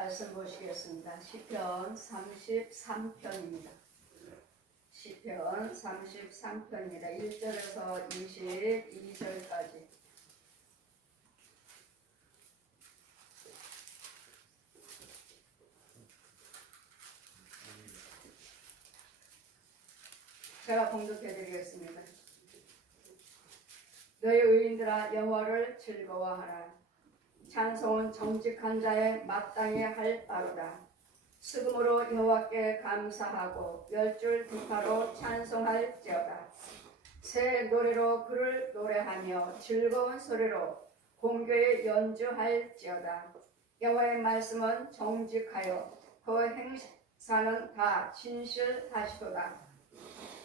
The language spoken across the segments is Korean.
말씀 보시겠습니다. 시편 33편입니다. 시편 33편입니다. 1절에서 22절까지. 제가 봉독해드리겠습니다. 너희 의인들아 여호와를 즐거워하라. 찬송은 정직한 자의 마땅히 할 바로다. 수금으로 여호와께 감사하고 열줄 비파로 찬송할지어다. 새 노래로 그를 노래하며 즐거운 소리로 공교에 연주할지어다. 여호와의 말씀은 정직하여 그 행사는 다 진실하시도다.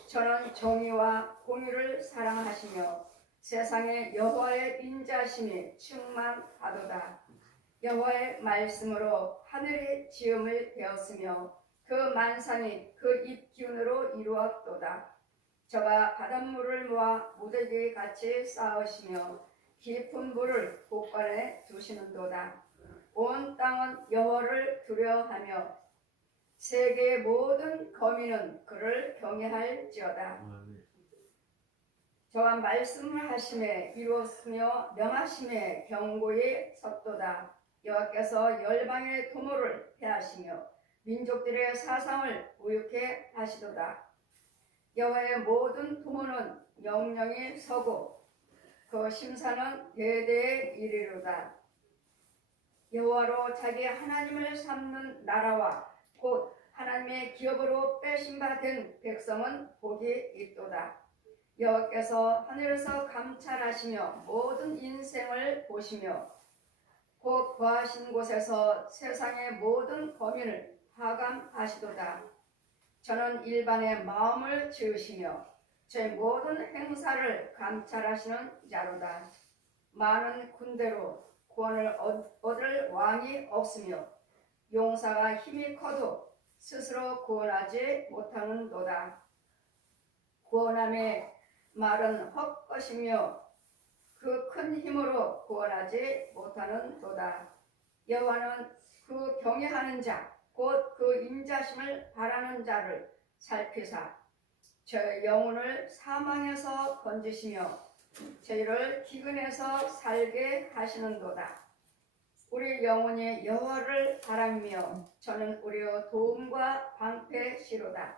저는 정의와 공의를 사랑하시며 세상에 여호와의 인자심이 충만하도다. 여호와의 말씀으로 하늘이 지음을 되었으며 그 만상이 그 입 기운으로 이루었도다. 저가 바닷물을 모아 무더기 같이 쌓으시며 깊은 물을 곳간에 두시는도다. 온 땅은 여호와를 두려워하며 세계의 모든 거민은 그를 경외할지어다. 저와 말씀을 하심에 이루었으며 명하심에 경고에 섰도다. 여호와께서 열방의 도모를 폐하시며 민족들의 사상을 우육해 하시도다. 여호와의 모든 도모는 영영이 서고 그 심사는 대대에 이르리로다. 여호와로 자기 하나님을 삼는 나라와 곧 하나님의 기업으로 빼신 바 된 백성은 복이 있도다. 여호와께서 하늘에서 감찰하시며 모든 인생을 보시며 곧 거하신 곳에서 세상의 모든 범인을 하감하시도다. 저는 일반의 마음을 지으시며 저의 모든 행사를 감찰하시는 자로다. 많은 군대로 구원을 얻을 왕이 없으며 용사가 힘이 커도 스스로 구원하지 못하는도다. 구원함의 말은 헛것이며 그 큰 힘으로 구원하지 못하는도다. 여호와는 그 경외하는 자 곧 그 인자심을 바라는 자를 살피사 저의 영혼을 사망에서 건지시며 저희를 기근에서 살게 하시는도다. 우리 영혼이 여호와를 바라며 저는 우리의 도움과 방패시로다.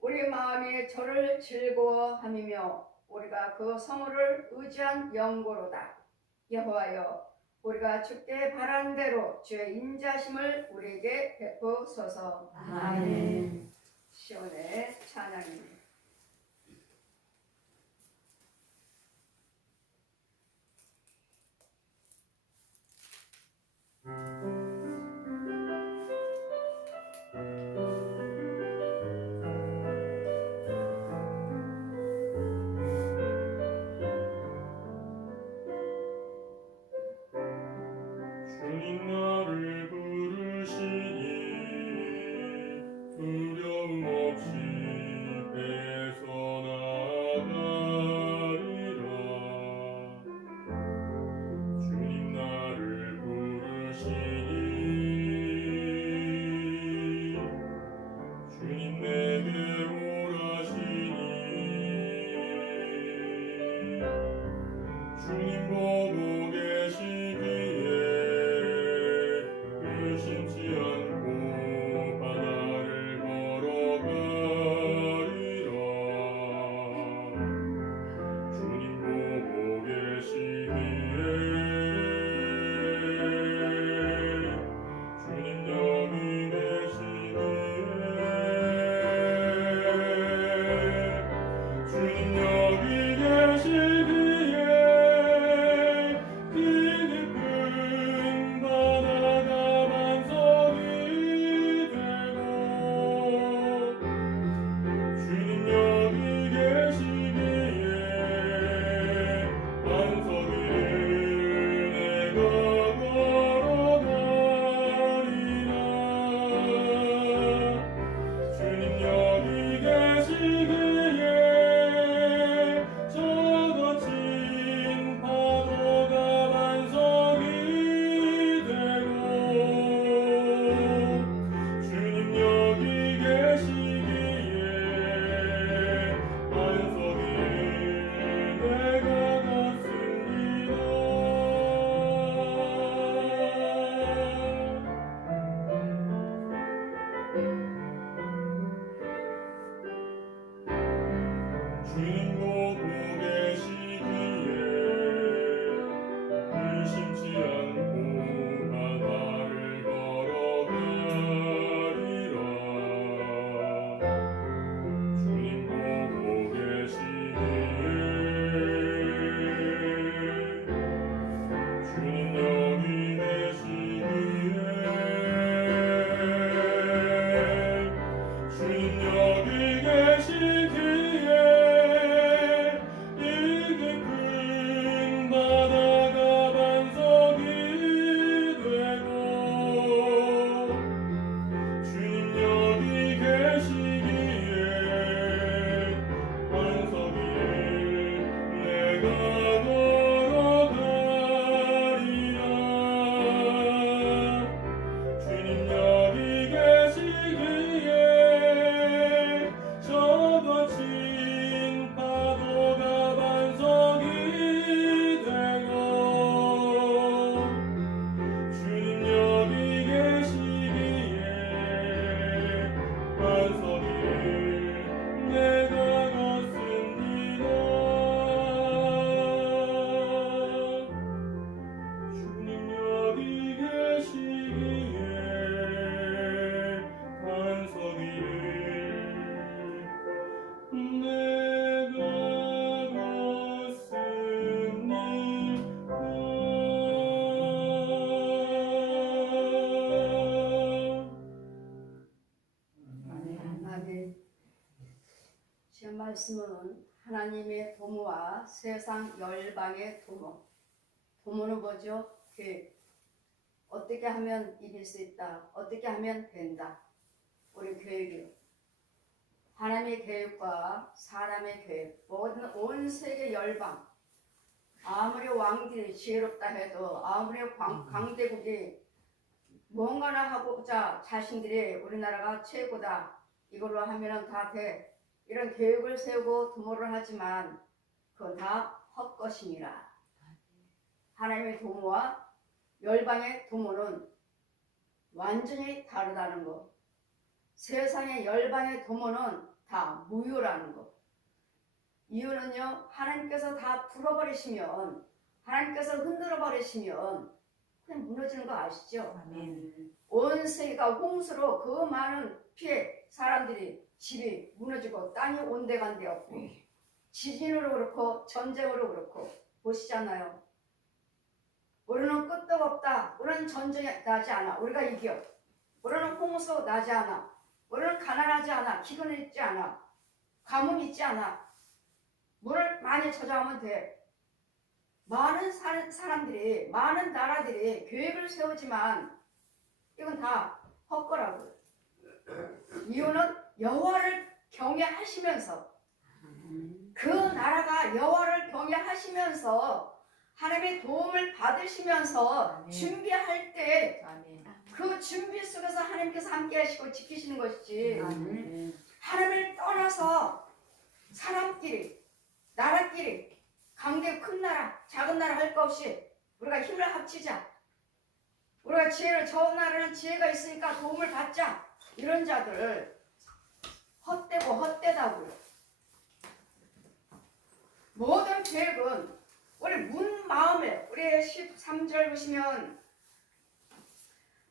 우리 마음이 저를 즐거워하며 우리가 그 성호를 의지한 영고로다. 여호와여, 우리가 주께 바란 대로 주의 인자심을 우리에게 베푸소서. 아멘. 시온의 찬양입니다. 주님 나를 부르시니 두려움 없이 배서나가리라. 주님 나를 부르시니 주님 내게 오라시니 주님 보고 계시기에 의심치 않 말씀은 하나님의 도모와 세상 열방의 도모. 도모는 뭐죠? 계획. 어떻게 하면 이길 수 있다. 어떻게 하면 된다. 우리 계획이요. 하나님의 계획과 사람의 계획. 모든 온 세계 열방. 아무리 왕들이 지혜롭다 해도 아무리 강대국이 뭔가나 하고자 자신들이 우리나라가 최고다. 이걸로 하면은 다 돼. 이런 계획을 세우고 도모를 하지만 그건 다 헛것임이라. 하나님의 도모와 열방의 도모는 완전히 다르다는 것. 세상의 열방의 도모는 다 무효라는 것. 이유는요, 하나님께서 다 풀어버리시면, 하나님께서 흔들어버리시면 그냥 무너지는 거 아시죠? 아멘. 온 세계가 홍수로 그 많은 피해 사람들이 집이 무너지고 땅이 온데간데 없고 지진으로 그렇고 전쟁으로 그렇고 보시잖아요. 우리는 끄떡 없다. 우리는 전쟁이 나지 않아. 우리가 이겨. 우리는 홍수 나지 않아. 우리는 가난하지 않아. 기근 있지 않아. 가뭄 있지 않아. 물을 많이 저장하면 돼. 많은 사람들이, 많은 나라들이 계획을 세우지만 이건 다 헛거라고요. 이유는 여호와를 경외하시면서, 그 나라가 여호와를 경외하시면서 하나님의 도움을 받으시면서 아멘. 준비할 때 아멘. 그 준비 속에서 하나님께서 함께 하시고 지키시는 것이지, 아멘. 하나님을 떠나서 사람끼리, 나라끼리, 강대 큰 나라, 작은 나라 할 거 없이 우리가 힘을 합치자. 우리가 지혜를, 저 나라는 지혜가 있으니까 도움을 받자. 이런 자들 헛되고 헛되다고요. 모든 계획은 우리 문 마음에, 우리 13절 보시면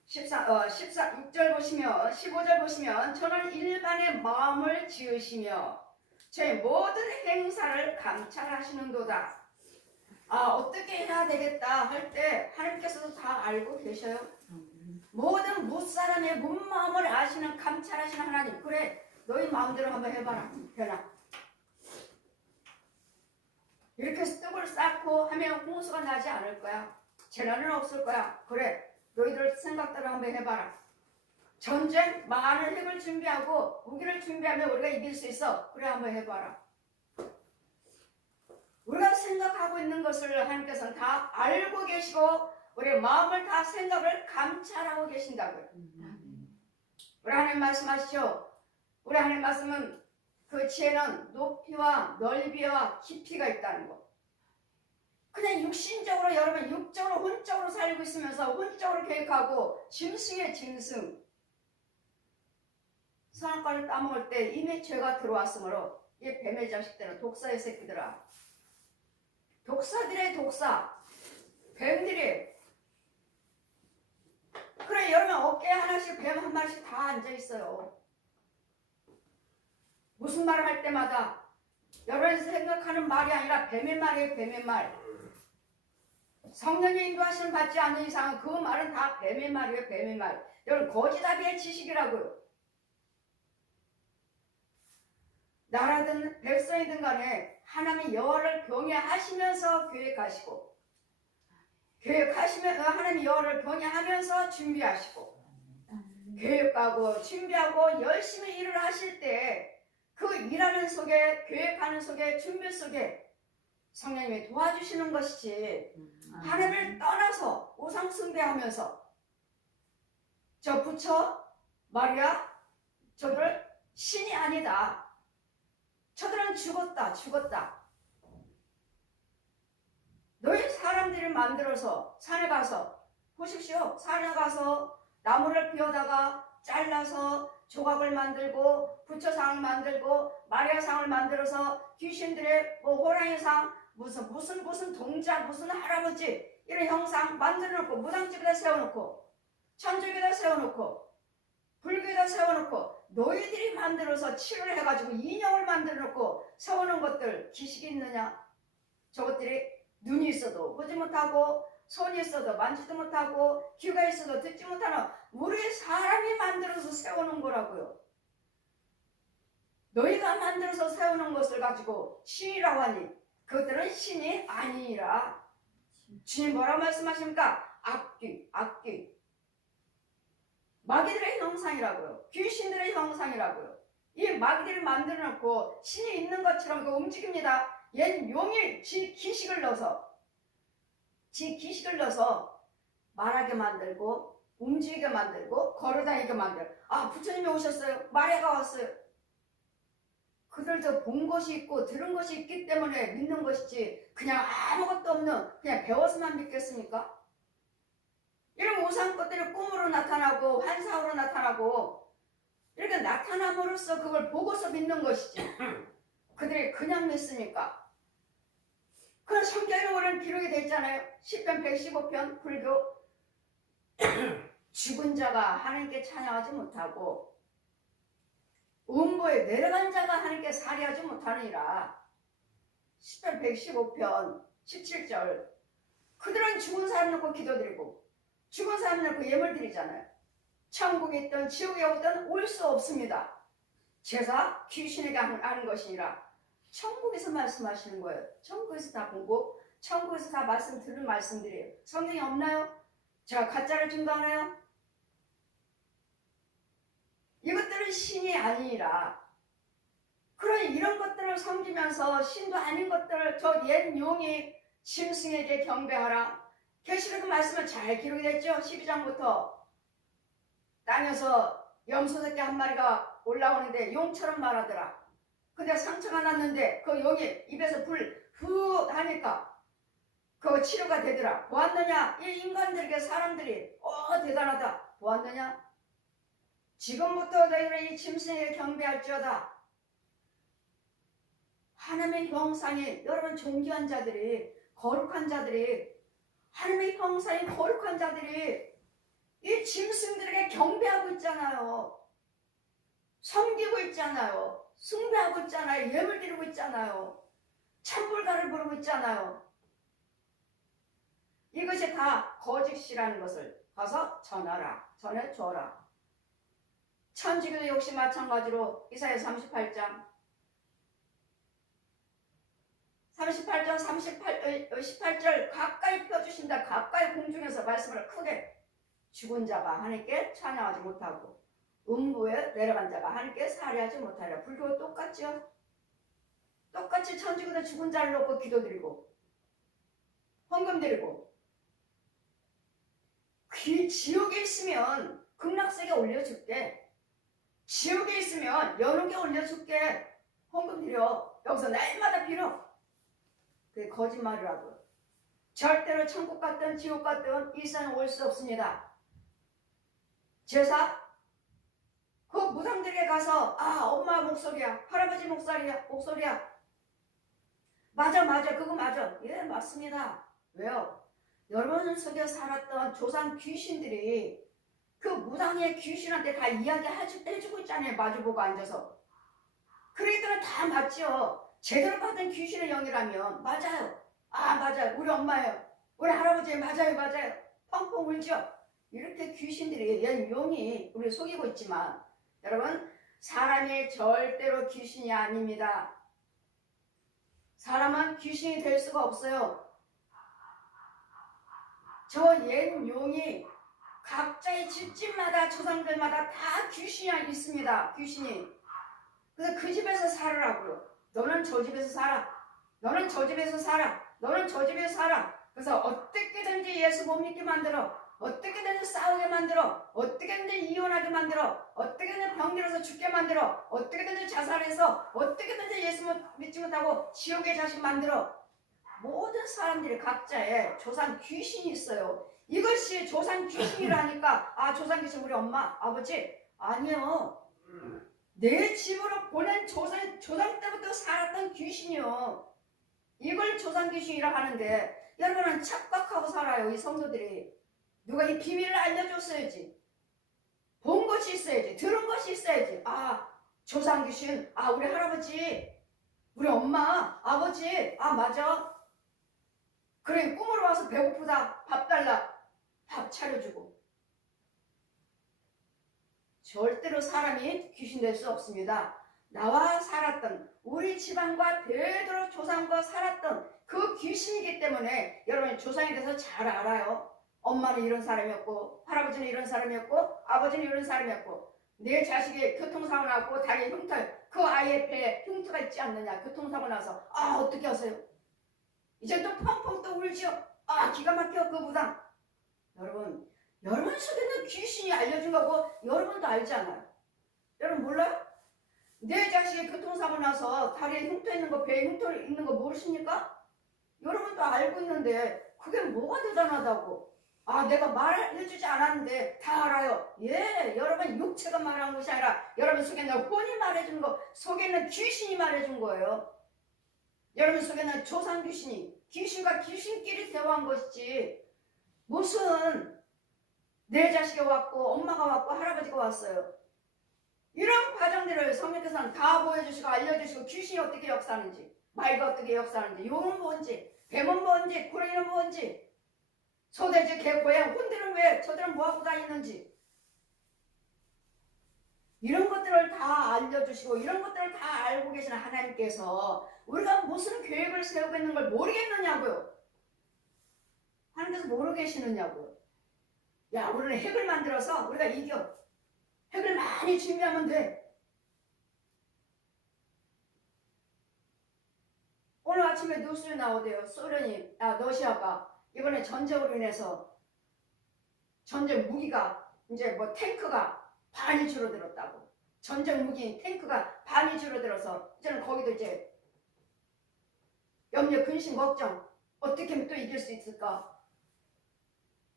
6절 보시면 15절 보시면 저는 일반의 마음을 지으시며 제 모든 행사를 감찰하시는도다. 어떻게 해야 되겠다 할 때 하나님께서도 다 알고 계셔요. 모든 무사람의 문마음을 아시는, 감찰하시는 하나님. 그래, 너희 마음대로 한번 해봐라. 변화. 이렇게 해서 떡을 쌓고 하면 홍수가 나지 않을 거야. 재난은 없을 거야. 그래, 너희들 생각대로 한번 해봐라. 전쟁, 많은 핵을 준비하고 무기를 준비하면 우리가 이길 수 있어. 그래, 한번 해봐라. 우리가 생각하고 있는 것을 하나님께서는 다 알고 계시고 우리의 마음을 다 생각을 감찰하고 계신다고요. 우리 하나님 말씀하시죠. 우리 하나님 말씀은 그 지혜는 높이와 넓이와 깊이가 있다는 거. 그냥 육신적으로, 여러분 육적으로 혼적으로 살고 있으면서 혼적으로 계획하고 짐승의 짐승, 선악과를 따먹을 때 이미 죄가 들어왔으므로 이 뱀의 자식들아, 독사의 새끼들아, 독사들의 독사, 뱀들이, 그래, 여러분 어깨에 하나씩 뱀 한 마리씩 다 앉아있어요. 무슨 말을 할 때마다 여러분이 생각하는 말이 아니라 뱀의 말이에요. 뱀의 말. 성령의 인도하심 받지 않는 이상은 그 말은 다 뱀의 말이에요. 뱀의 말. 여러분 거지다비의 지식이라고요. 나라든 백성이든 간에 하나님의 여호와를 경외하시면서 계획하시고, 하나님의 여호와를 경외하면서 준비하시고, 계획하고 준비하고 열심히 일을 하실 때 그 일하는 속에, 계획하는 속에, 준비 속에 성령님이 도와주시는 것이지, 하나님을 떠나서 우상 숭배하면서 저 부처, 마리아, 저들 신이 아니다. 저들은 죽었다. 너희 사람들을 만들어서 산에 가서 보십시오. 산에 가서 나무를 피워다가 잘라서 조각을 만들고 부처상을 만들고 마리아상을 만들어서 귀신들의 호랑이상, 무슨 동자, 무슨 할아버지 이런 형상 만들어놓고 무당집에다 세워놓고 천주교에다 세워놓고 불교에다 세워놓고 너희들이 만들어서 치료를 해가지고 인형을 만들어놓고 세워놓은 것들 기식이 있느냐? 저것들이 눈이 있어도 보지 못하고 손이 있어도 만지도 못하고 귀가 있어도 듣지 못하는 우리 사람이 만들어서 세워놓은 거라고요. 너희가 만들어서 세우는 것을 가지고 신이라고 하니 그것들은 신이 아니니라. 주님 뭐라고 말씀하십니까? 악귀. 마귀들의 형상이라고요. 귀신들의 형상이라고요. 이 마귀들을 만들어 놓고 신이 있는 것처럼 그 움직입니다. 옛 용이 지 기식을 넣어서 말하게 만들고 움직이게 만들고 걸어다니게 만들고. 아, 부처님이 오셨어요. 마리아가 왔어요. 그들도 본 것이 있고 들은 것이 있기 때문에 믿는 것이지 그냥 아무것도 없는 그냥 배워서만 믿겠습니까? 이런 우상 것들이 꿈으로 나타나고 환상으로 나타나고 이렇게 나타남으로써 그걸 보고서 믿는 것이지 그들이 그냥 믿습니까? 그런 성경에 보면 기록이 되어 있잖아요. 시편 115편 불교 죽은 자가 하나님께 찬양하지 못하고 음부에 내려간 자가 하나님께 살해하지 못하느니라. 시편 115편 17절. 그들은 죽은 사람 놓고 기도드리고 죽은 사람 놓고 예물 드리잖아요. 천국에 있든 지옥에 오든 올 수 없습니다. 제사 귀신에게 하는 것이니라. 천국에서 말씀하시는 거예요. 천국에서 다 보고 천국에서 다 말씀 들은 말씀들이에요. 성경이 없나요? 제가 가짜를 증거하나요? 이것들은 신이 아니라 그러니 이런 것들을 섬기면서 신도 아닌 것들을 저 옛 용이 짐승에게 경배하라. 계시록 말씀은 잘 기록이 됐죠. 12장부터 땅에서 염소 새끼 한 마리가 올라오는데 용처럼 말하더라. 근데 상처가 났는데 그 용이 입에서 불 후 하니까 그거 치료가 되더라. 보았느냐? 이 인간들에게 사람들이 대단하다. 보았느냐? 지금부터 너희는 이 짐승에게 경배할지어다. 하나님의 형상이 여러분 존귀한 자들이 거룩한 자들이 하나님의 형상이 거룩한 자들이 이 짐승들에게 경배하고 있잖아요. 섬기고 있잖아요. 숭배하고 있잖아요. 예물 드리고 있잖아요. 찬불가를 부르고 있잖아요. 이것이 다 거짓이라는 것을 가서 전해줘라. 천지교도 역시 마찬가지로 이사야 38장 18절 가까이 펴주신다. 가까이 공중에서 말씀을 크게 죽은 자가 하나님께 찬양하지 못하고 음부에 내려간 자가 하나님께 살해하지 못하리라. 불교도 똑같죠. 똑같이 천지교도 죽은 자를 놓고 기도드리고 헌금 드리고 지옥에 있으면 극락세계 올려줄게. 지옥에 있으면 연옥에 올려줄게. 헌금 드려. 여기서 날마다 빌어. 그게 거짓말이라고요. 절대로 천국 갔든 지옥 갔든 이 산에 올 수 없습니다. 제사 그 무당들에게 가서 엄마 목소리야, 할아버지 목소리야. 맞아 그거 맞아. 예, 맞습니다. 왜요? 여러분 속에 살았던 조상 귀신들이 그 무당의 귀신한테 다 이야기 해주고 있잖아요. 마주보고 앉아서. 그러니까 다 맞죠. 제대로 받은 귀신의 영이라면 맞아요. 맞아요. 우리 엄마예요. 우리 할아버지 맞아요. 펑펑 울죠. 이렇게 귀신들이 옛 용이 우리 속이고 있지만 여러분 사람이 절대로 귀신이 아닙니다. 사람은 귀신이 될 수가 없어요. 저 옛 용이 각자의 집집마다 조상들마다 다 귀신이 있습니다. 귀신이. 그래서 그 집에서 살으라고요. 너는 저 집에서 살아. 너는 저 집에서 살아. 너는 저 집에서 살아. 그래서 어떻게든지 예수 못 믿게 만들어. 어떻게든지 싸우게 만들어. 어떻게든지 이혼하게 만들어. 어떻게든지 병들어서 죽게 만들어. 어떻게든지 자살해서 어떻게든지 예수 믿지 못하고 지옥의 자식 만들어. 모든 사람들이 각자의 조상 귀신이 있어요. 이것이 조상 귀신이라니까 조상 귀신 우리 엄마 아버지 아니요. 내 집으로 보낸 조상 때부터 살았던 귀신이요. 이걸 조상 귀신이라 하는데 여러분은 착각하고 살아요. 이 성도들이. 누가 이 비밀을 알려줬어야지. 본 것이 있어야지. 들은 것이 있어야지. 조상 귀신. 우리 할아버지. 우리 엄마. 아버지. 맞아. 그래 꿈으로 와서 배고프다. 밥 달라. 밥 차려주고. 절대로 사람이 귀신 될 수 없습니다. 나와 살았던 우리 집안과 대대로 조상과 살았던 그 귀신이기 때문에 여러분 조상에 대해서 잘 알아요. 엄마는 이런 사람이었고 할아버지는 이런 사람이었고 아버지는 이런 사람이었고 내 자식이 교통사고 나고 다리에 흉터 그 아이의 배에 흉터가 있지 않느냐 교통사고 나서 아 어떻게 하세요? 이제 또 펑펑 또 울지요. 아 기가 막혀 그 무당. 여러분 속에는 귀신이 알려준 거고 여러분도 알지 않아요? 여러분 몰라요? 내 자식이 교통사고 나서 다리에 흉터 있는 거 배에 흉터 있는 거 모르십니까? 여러분도 알고 있는데 그게 뭐가 대단하다고. 아 내가 말해주지 않았는데 다 알아요. 예 여러분 육체가 말한 것이 아니라 여러분 속에 있는 혼이 말해준 거 속에 있는 귀신이 말해준 거예요. 여러분 속에 있는 조상 귀신이 귀신과 귀신끼리 대화한 것이지 무슨 내 자식이 왔고 엄마가 왔고 할아버지가 왔어요. 이런 과정들을 성령께서는 다 보여주시고 알려주시고 귀신이 어떻게 역사하는지 말과 어떻게 역사하는지 용은 뭔지 뱀은 뭔지 구렁이는 뭔지 소돼지 개 고양 혼들은 왜 저들은 뭐하고 다니는지 이런 것들을 다 알려주시고 이런 것들을 다 알고 계시는 하나님께서 우리가 무슨 계획을 세우고 있는 걸 모르겠느냐고요. 하나님께서 모르고 계시느냐고요. 야 우리는 핵을 만들어서 우리가 이겨. 핵을 많이 준비하면 돼. 오늘 아침에 뉴스에 나오대요. 러시아가 이번에 전쟁으로 인해서 전쟁 무기가 이제 뭐 탱크가 반이 줄어들었다고. 전쟁 무기인 탱크가 반이 줄어들어서 이제는 거기도 이제 염려 근심 걱정 어떻게 하면 또 이길 수 있을까?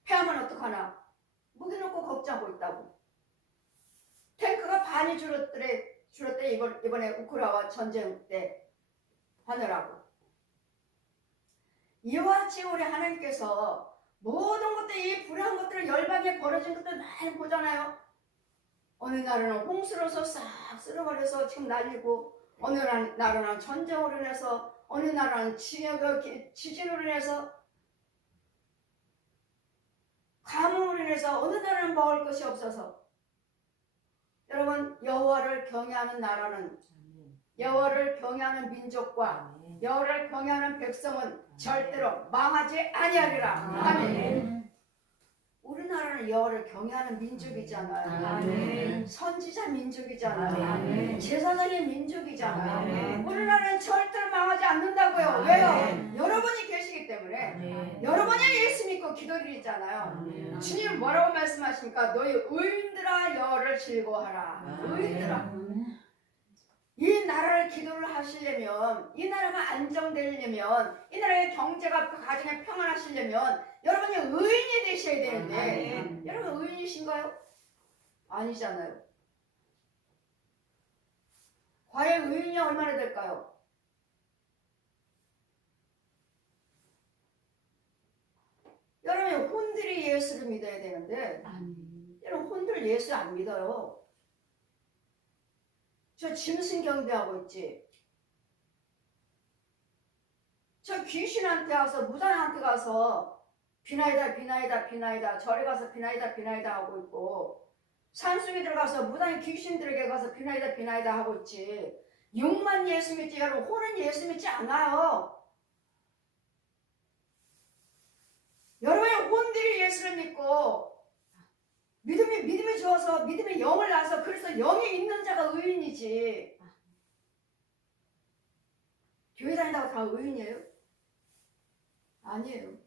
패하면 어떡하나? 무기 놓고 걱정하고 있다고. 탱크가 반이 줄었대 이번에 우크라이나 전쟁 때 하느라고. 이와 같이 우리 하나님께서 모든 것들 이 불의한 것들을 열방에 벌어진 것들 많이 보잖아요. 어느 날은 홍수로서 싹 쓸어버려서 지금 날리고 어느 날은 전쟁으로 인해서 어느 날은 지진으로 인해서 가뭄으로 인해서 어느 날은 먹을 것이 없어서 여러분 여호와를 경외하는 나라는 여호와를 경외하는 민족과 여호와를 경외하는 백성은 절대로 망하지 아니하리라. 아멘. 우리나라는 여호와를 경외하는 민족이잖아요. 아멘. 선지자 민족이잖아요. 아멘. 제사장의 민족이잖아요. 아멘. 우리나라는 절대로 망하지 않는다고요. 아멘. 왜요? 여러분이 계시기 때문에. 아멘. 여러분이 예수 믿고 기도드리잖아요. 아멘. 주님 뭐라고 말씀하십니까? 너희 의인들아 여호와를 즐거워하라. 아멘. 의인들아. 이 나라를 기도를 하시려면 이 나라가 안정되려면 이 나라의 경제가 가정에 평안하시려면 여러분이 의인이 되셔야 되는데 아멘. 여러분 의인이신가요? 아니잖아요. 과연 의인이 얼마나 될까요? 여러분 혼들이 예수를 믿어야 되는데 여러분 혼들 예수 안 믿어요. 저 짐승 경배하고 있지. 저 귀신한테 가서 무당한테 가서 비나이다 비나이다 비나이다 절에 가서 비나이다 비나이다 하고 있고 산속에 들어가서 무당의 귀신들에게 가서 비나이다 비나이다 하고 있지. 육만 예수 믿지 여러분 혼은 예수 믿지 않아요. 여러분의 혼들이 예수를 믿고 믿음이 좋아서 믿음의 영을 낳아서 그래서 영이 있는 자가 의인이지. 교회 다닌다고 다 의인이에요? 아니에요.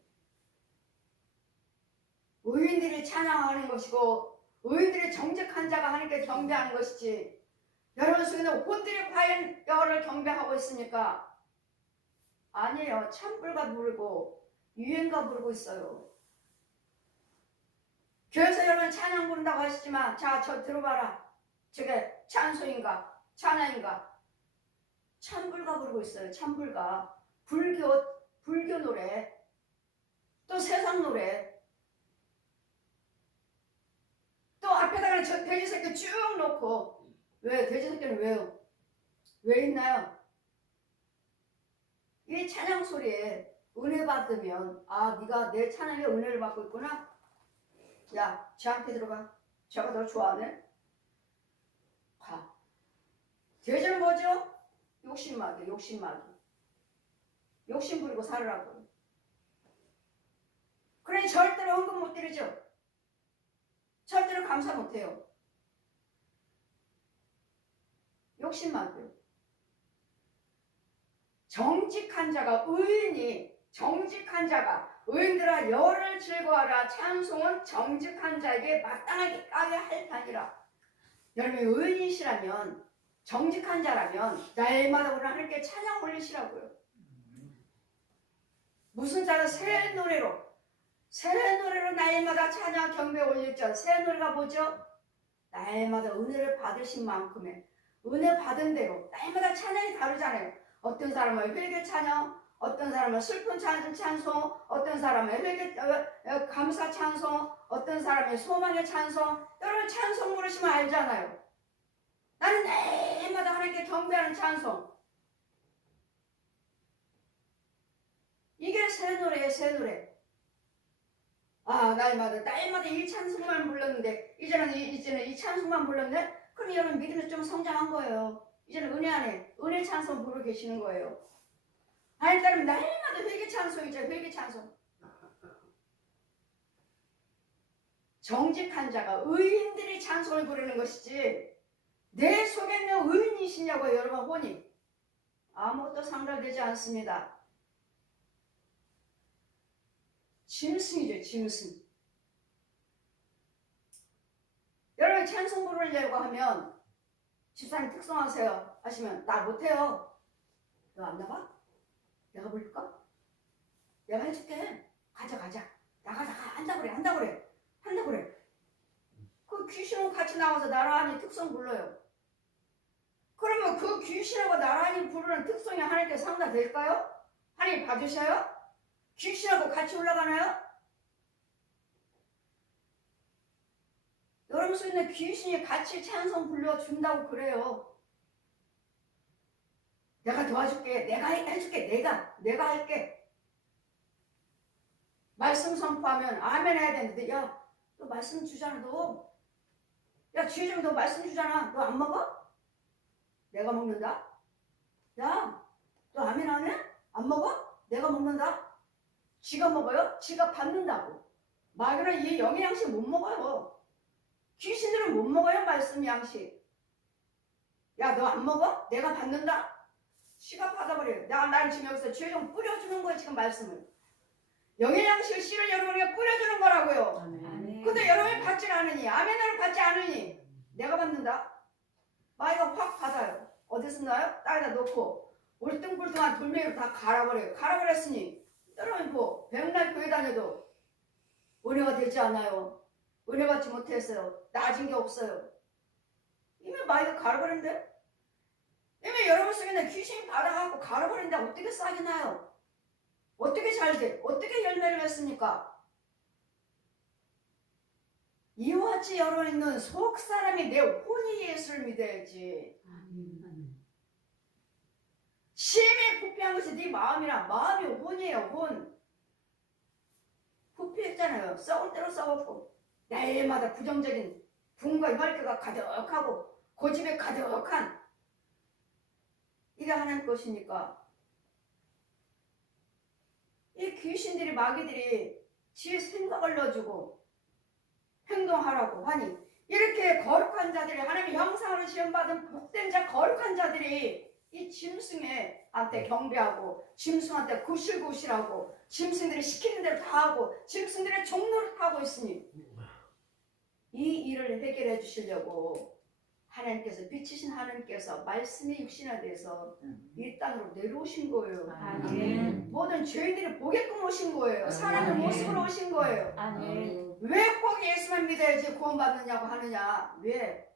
의인들이 찬양하는 것이고 의인들이 정직한 자가 하나님께 경배하는 것이지. 여러분 속에는 혼들이 과연 여호와를 경배하고 있습니까? 아니에요. 찬불가 부르고 유행가 부르고 있어요. 교회에서 여러분 찬양 부른다고 하시지만 자 저 들어봐라. 저게 찬송인가 찬양인가 찬불가 부르고 있어요. 찬불가 불교 노래 또 세상 노래 또 앞에다가 저 돼지 새끼 쭉 놓고 왜 돼지 새끼는 왜요? 왜 있나요? 이 찬양 소리에 은혜 받으면 아 네가 내 찬양에 은혜를 받고 있구나. 야, 쟤한테 들어가. 제가 너 좋아하네? 가. 돼지는 뭐죠? 욕심마귀, 욕심마귀. 욕심 부리고 살으라고. 그러니 절대로 헌금 못 드리죠. 절대로 감사 못 해요. 욕심마귀요. 정직한 자가 의인이 정직한 자가 의인들아 열을 즐거워하라. 찬송은 정직한 자에게 마땅하게 까게 할 판이라. 여러분이 의인이시라면 정직한 자라면 날마다 오늘 하나님께 찬양 올리시라고요. 무슨 자는 새 노래로 날마다 찬양 경배 올릴 자. 새 노래가 뭐죠? 날마다 은혜를 받으신 만큼의 은혜 받은 대로 날마다 찬양이 다르잖아요. 어떤 사람은 회개 찬양, 어떤 사람은 슬픈 찬송, 어떤 사람은 회개 감사 찬송, 어떤 사람은 소망의 찬송. 여러분 찬송 부르시면 알잖아요. 나는 날마다 하나님께 경배하는 찬송. 이게 새 노래예요, 새 노래. 아, 날마다 이 찬송만 불렀는데 이제는 이 찬송만 불렀는데 그럼 여러분 믿음이 좀 성장한 거예요. 이제는 은혜 안에 은혜 찬송 부르고 계시는 거예요. 아니 따르면 날마다 회개 찬송이죠. 회개 찬송. 정직한 자가 의인들이 찬송을 부르는 것이지 내 속에 있는 의인이시냐고요. 여러분 보니 아무것도 상달되지 않습니다. 짐승이죠. 짐승. 여러분 찬송 부르려고 하면 집사님 특성하세요 하시면 나 못해요. 너 안 나가? 내가 부를까? 내가 해줄게. 가자 나가 한다고 그래. 그 귀신하고 같이 나와서 나란히 특성 불러요. 그러면 그 귀신하고 나란히 부르는 특성이 하나님께 상달될까요? 하나님 봐주셔요? 귀신하고 같이 올라가나요? 여러분 속에 있는 귀신이 같이 찬송 불러준다고 그래요. 내가 도와줄게. 내가 해줄게. 내가 할게. 말씀 선포하면 아멘 해야 되는데 야, 너 말씀 주잖아 너. 야 주의좀 너 말씀 주잖아. 너 안 먹어? 내가 먹는다. 야, 너 아멘 안 해? 안 먹어? 내가 먹는다. 지가 먹어요? 지가 받는다고. 마귀는 이 영의 양식 못 먹어요. 귀신들은 못 먹어요. 말씀 양식. 야, 너 안 먹어? 내가 받는다. 지가 받아버려요. 난 지금 여기서 죄 좀 뿌려주는 거예요. 지금 말씀을. 영의 양식을 씨를 여러분에게 뿌려주는 거라고요. 아멘. 근데 여러분이 받지 않으니 아멘을 받지 않으니 내가 받는다. 마귀가 확 받아요. 어디서 나요? 땅에다 놓고 울뚱불뚱한 돌멩이로 다 갈아버려요. 갈아버렸으니 여러분 뭐 백날 교회 다녀도 은혜가 되지 않아요. 은혜 받지 못했어요. 나아진 게 없어요. 이미 마귀가 갈아버린데? 이미 여러분 속에 있는 귀신이 받아갖고 갈아버린데 어떻게 싹이 나요? 어떻게 잘 돼? 어떻게 열매를 맺습니까? 이와 같이 여러 있는 속 사람이 내 혼이 예수를 믿어야지. 심히 부패한 것이 네 마음이라. 마음이 혼이에요. 혼. 부패했잖아요. 썩을 대로 썩었고 날마다 부정적인 분과 혈기가 가득하고 고집에 가득한 이게 하나님 것이니까 이 귀신들이 마귀들이 지 생각을 넣어주고 행동하라고 하니 이렇게 거룩한 자들이 하나님의 형상으로 시험받은 복된 자 거룩한 자들이 이 짐승한테 경배하고 짐승한테 구실구실하고 짐승들이 시키는 대로 다 하고 짐승들의 종로를 하고 있으니 이 일을 해결해 주시려고 하나님께서 빛이신 하나님께서 말씀이 육신화돼서 이 땅으로 내려오신 거예요. 아멘. 모든 죄인들이 보게끔 오신 거예요. 사람의 아멘. 모습으로 오신 거예요. 아멘. 왜 꼭 예수만 믿어야지 구원받느냐고 하느냐? 왜?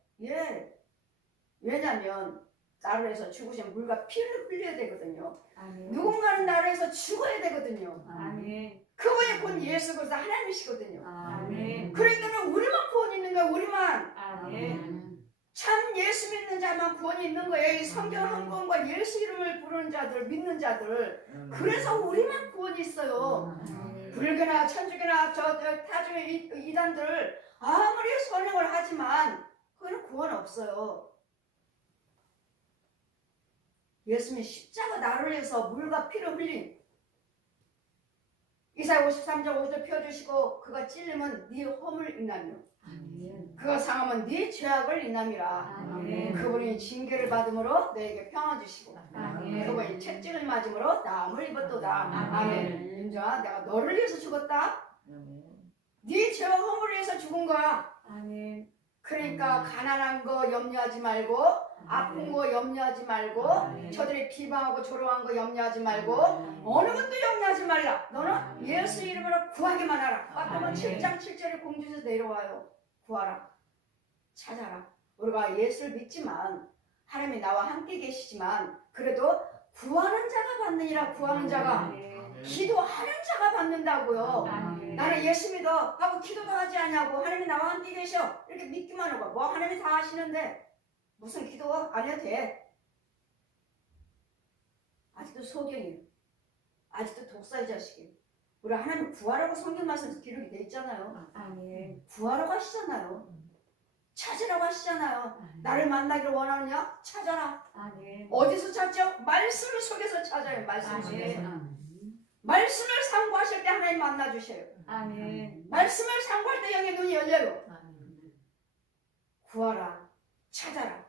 왜냐면 나를 위해서 죽으신 물과 피를 흘려야 되거든요. 아멘. 누군가는 나를 위해서 죽어야 되거든요. 아멘. 그분이 곧 예수 그리스도 하나님이시거든요. 아멘. 그러니까 우리만 구원이 있는 거야. 우리만. 아멘. 참 예수 믿는 자만 구원이 있는 거예요. 이 성경 한 권과 예수 이름을 부르는 자들, 믿는 자들. 그래서 우리만 구원이 있어요. 불교나 천주교나 타중의 이단들 아무리 선행을 하지만 그거는 구원 없어요. 예수님이 십자가 나를 위해서 물과 피를 흘린 이사야 53장 5절 펴주시고 그가 찔리면 네 허물 인하며 아멘. 그가 상하면 네 죄악을 인함이라. 아멘. 그분이 징계를 받음으로 너에게 평화 주시고 아멘. 그분이 채찍을 맞음으로 나음을 입었도다. 아멘. 아멘. 윤정아, 내가 너를 위해서 죽었다. 네 죄와 허물을 위해서 죽은 거야. 아멘. 그러니까 가난한 거 염려하지 말고 아픈 거 염려하지 말고 아멘. 저들이 비방하고 조롱한 거 염려하지 말고 어느 것도 염려하지 말라. 너는 예수 이름으로 구하기만 하라. 마태복음 아멘. 7장 7절에 공주에서 내려와요. 구하라. 찾아라. 우리가 예수를 믿지만 하나님이 나와 함께 계시지만 그래도 구하는 자가 받느니라. 구하는 자가 아멘. 기도하는 자가 받는다고요. 아멘. 나는 예수 믿어 하고 기도도 하지 않냐고. 하나님이 나와 함께 계셔 이렇게 믿기만 하고 뭐 하나님이 다 하시는데 무슨 기도 안 해도 돼. 아직도 소경이에요. 아직도 독사의 자식이에요. 우리 하나님 구하라고 성경 말씀에서 기록이 돼 있잖아요. 아멘. 구하라고 하시잖아요. 찾으라고 하시잖아요. 나를 만나기를 원하느냐? 찾아라. 아멘. 어디서 찾죠? 말씀 속에서 찾아요. 말씀 속에서. 아멘. 말씀을 상고하실 때 하나님 만나주셔요. 아멘. 말씀을 상고할 때 영의 눈이 열려요. 구하라. 찾아라.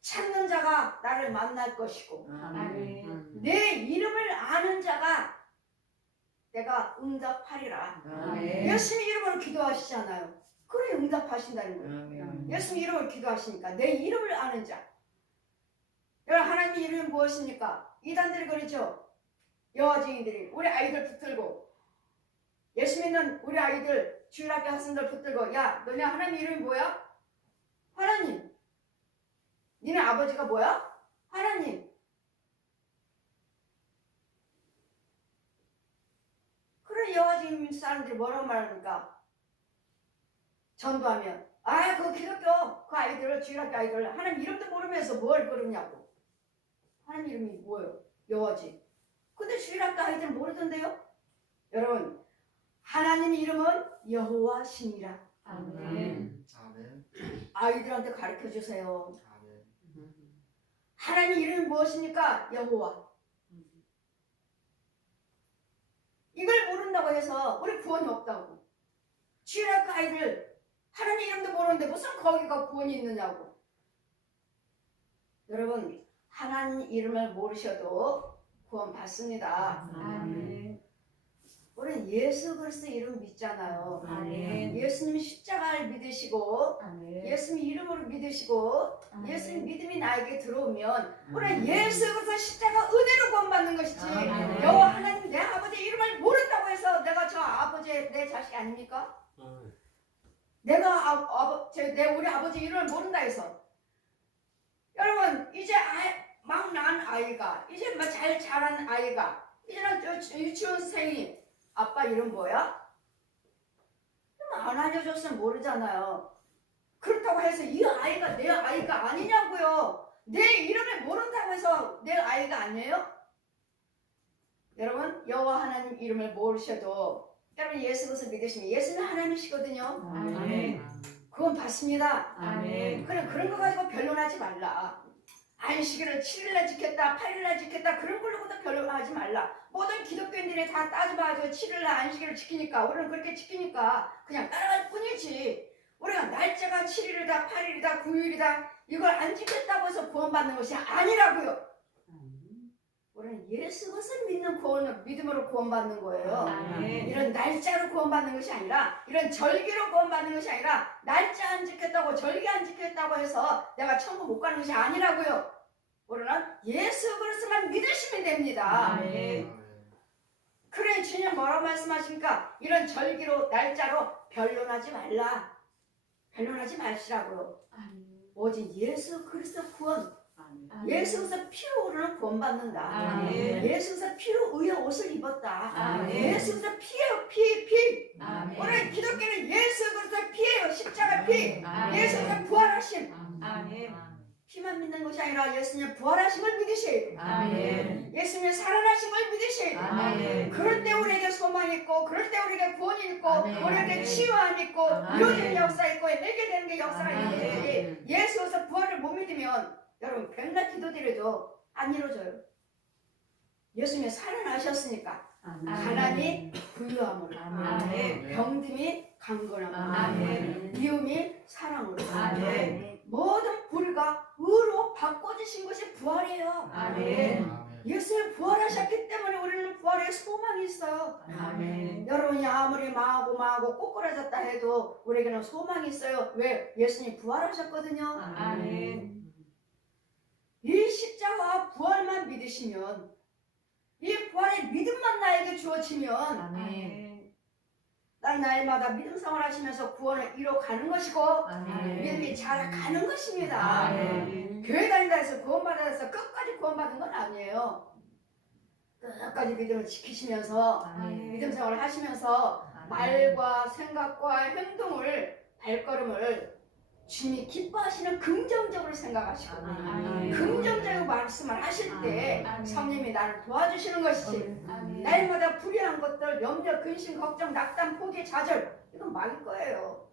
찾는 자가 나를 만날 것이고 아멘. 내 이름을 아는 자가 내가 응답하리라. 아멘. 예수님 이름으로 기도하시잖아요. 그래 응답하신다는 거예요. 예수님 이름으로 기도하시니까 내 이름을 아는 자. 여러분 하나님 이름이 무엇입니까? 이단들이 그러죠. 여아쟁이들이 우리 아이들 붙들고 예수 믿는 우리 아이들 주일학교 학생들 붙들고 야 너네 하나님 이름이 뭐야? 하나님. 니네 아버지가 뭐야? 하나님. 그래 여아쟁이 사람들이 뭐라고 말합니까? 전도하면 아 그거 기독교 그 아이들을 주일학교 아이들 하나님 이름도 모르면서 뭘 그러냐고. 하나님 이름이 뭐예요? 여호와지. 근데 주일학교 아이들 모르던데요? 여러분 하나님 이름은 여호와시니라. 아멘. 아이들한테 가르쳐 주세요. 하나님 이름이 무엇입니까? 여호와. 이걸 모른다고 해서 우리 구원이 없다고. 주일학교 아이들 하나님 이름도 모르는데 무슨 거기가 구원이 있느냐고. 여러분 하나님 이름을 모르셔도 구원 받습니다. 아멘. 우리는 예수 그리스도 이름 믿잖아요. 아멘. 예수님 십자가를 믿으시고 아멘. 예수님 이름으로 믿으시고 예수님 믿음이 나에게 들어오면 우리는 예수 그리스도 십자가 은혜로 구원받는 것이지 아멘. 여호와 하나님 내 아버지 이름을 모른다고 해서 내가 저 아버지의 내 자식이 아닙니까? 내가 우리 아버지 이름을 모른다 해서 여러분 이제 막 난 아이가 이제 막 잘 자란 아이가 이제는 유치원생이 아빠 이름 뭐야? 안 알려줬으면 모르잖아요. 그렇다고 해서 이 아이가 내 아이가 아니냐고요. 내 이름을 모른다고 해서 내 아이가 아니에요? 여러분 여호와 하나님 이름을 모르셔도 여러분 예수 그리스도 믿으시면 예수는 하나님이시거든요. 아멘. 그건 받습니다. 아멘. 그래 그런 거 가지고 변론하지 말라. 안식일을 7일날 지켰다 8일날 지켰다 그런 걸로도 변론하지 말라. 모든 기독교인들이 다 따져봐가지고 7일날 안식일을 지키니까 우리는 그렇게 지키니까 그냥 따라갈 뿐이지. 우리가 날짜가 7일이다 8일이다 9일이다 이걸 안 지켰다고 해서 구원받는 것이 아니라고요. 우리는 예수 그리스도를 믿는 믿음으로 구원받는 거예요. 아멘. 이런 날짜로 구원받는 것이 아니라 이런 절기로 구원받는 것이 아니라 날짜 안 지켰다고 절기 안 지켰다고 해서 내가 천국 못 가는 것이 아니라고요. 우리는 예수 그리스도만 믿으시면 됩니다. 아멘. 그래 주님 뭐라고 말씀하십니까? 이런 절기로 날짜로 변론하지 말라. 변론하지 마시라고요. 오직 예수 그리스도 구원 예수 그리스도 피로 우리는 구원받는다. 아멘. 예수 그리스도 피로 의의 옷을 입었다. 아멘. 예수 그리스도 피예요. 피. 아멘. 오늘 기독교는 예수 그리스도 피예요. 십자가 피. 아멘. 예수 그리스도 부활하심. 아멘. 피만 믿는 것이 아니라 예수님 부활하심을 믿으셔야 돼요. 아멘. 예수님의 살아나심을 믿으셔야 돼요. 아멘. 그럴 때 우리에게 소망이 있고 그럴 때 우리에게 구원이 있고 아멘. 우리에게 치유함이 있고 아멘. 이루어지는 역사 있고 해결되는 게 역사가 있는 아멘. 거지. 예수 그리스도 부활을 못 믿으면 여러분 백날 기도드려도 안 이루어져요. 예수님이 살아나셨으니까 아멘. 가난이 부유함으로, 아멘. 병듦이 강건함으로, 아멘. 미움이 사랑으로, 아멘. 모든 불의가 의로 바꿔주신 것이 부활이에요. 아멘. 예수님 부활하셨기 때문에 우리는 부활의 소망이 있어요. 아멘. 여러분이 아무리 망하고 꼬꾸라졌다 해도 우리에게는 소망이 있어요. 왜? 예수님 부활하셨거든요. 아멘. 이 십자가와 부활만 믿으시면, 이 부활의 믿음만 나에게 주어지면 아멘. 날마다 믿음 생활 하시면서 구원을 이뤄가는 것이고 아멘. 믿음이 자라가는 것입니다. 아멘. 교회 다닌다 해서 구원받아 해서 끝까지 구원받은 건 아니에요. 끝까지 믿음을 지키시면서 아멘. 믿음 생활을 하시면서 말과 생각과 행동을, 발걸음을 주님이 기뻐하시는 긍정적으로 생각하시고 아멘. 긍정적으로 말씀을 하실 때 아멘. 성령님이 나를 도와주시는 것이지, 아멘. 날마다 불의한 것들, 염려, 근심, 걱정, 낙담, 포기, 좌절, 이건 막일 거예요.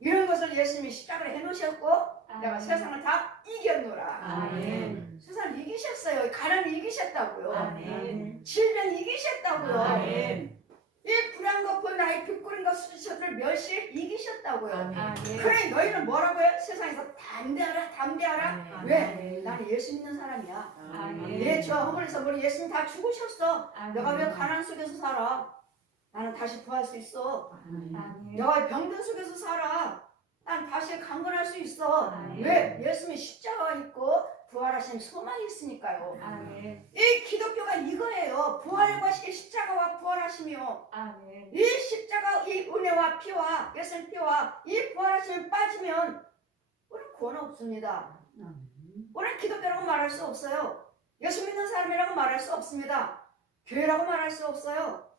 이런 것을 예수님이 십자가를 해놓으셨고 내가 세상을 다 이겼노라. 아멘. 세상을 이기셨어요. 가난을 이기셨다고요. 아멘. 질병 이기셨다고요. 아멘. 이 불안 것뿐 나의 빗구름과 수치들을 멸시 이기셨다고요. 아멘. 그래 너희는 뭐라고요? 세상에서 담대하라. 왜? 나는 예수 믿는 사람이야. 아멘. 내 죄와 허물에서 우리 예수님 다 죽으셨어. 아멘. 내가 왜 가난 속에서 살아? 나는 다시 구할 수 있어. 아멘. 내가 왜 병든 속에서 살아? 난 다시 강건할 수 있어. 아멘. 왜? 예수님이 십자가가 있고 부활하신 소망이 있으니까요. 아멘. 이 기독교가 이거예요. 부활과 십자가와 부활하시며, 아멘. 이 십자가, 이 은혜와 피와 예수님 피와 이 부활하심을 빠지면 우리는 구원 없습니다. 우리는 기독교라고 말할 수 없어요. 예수 믿는 사람이라고 말할 수 없습니다. 교회라고 말할 수 없어요.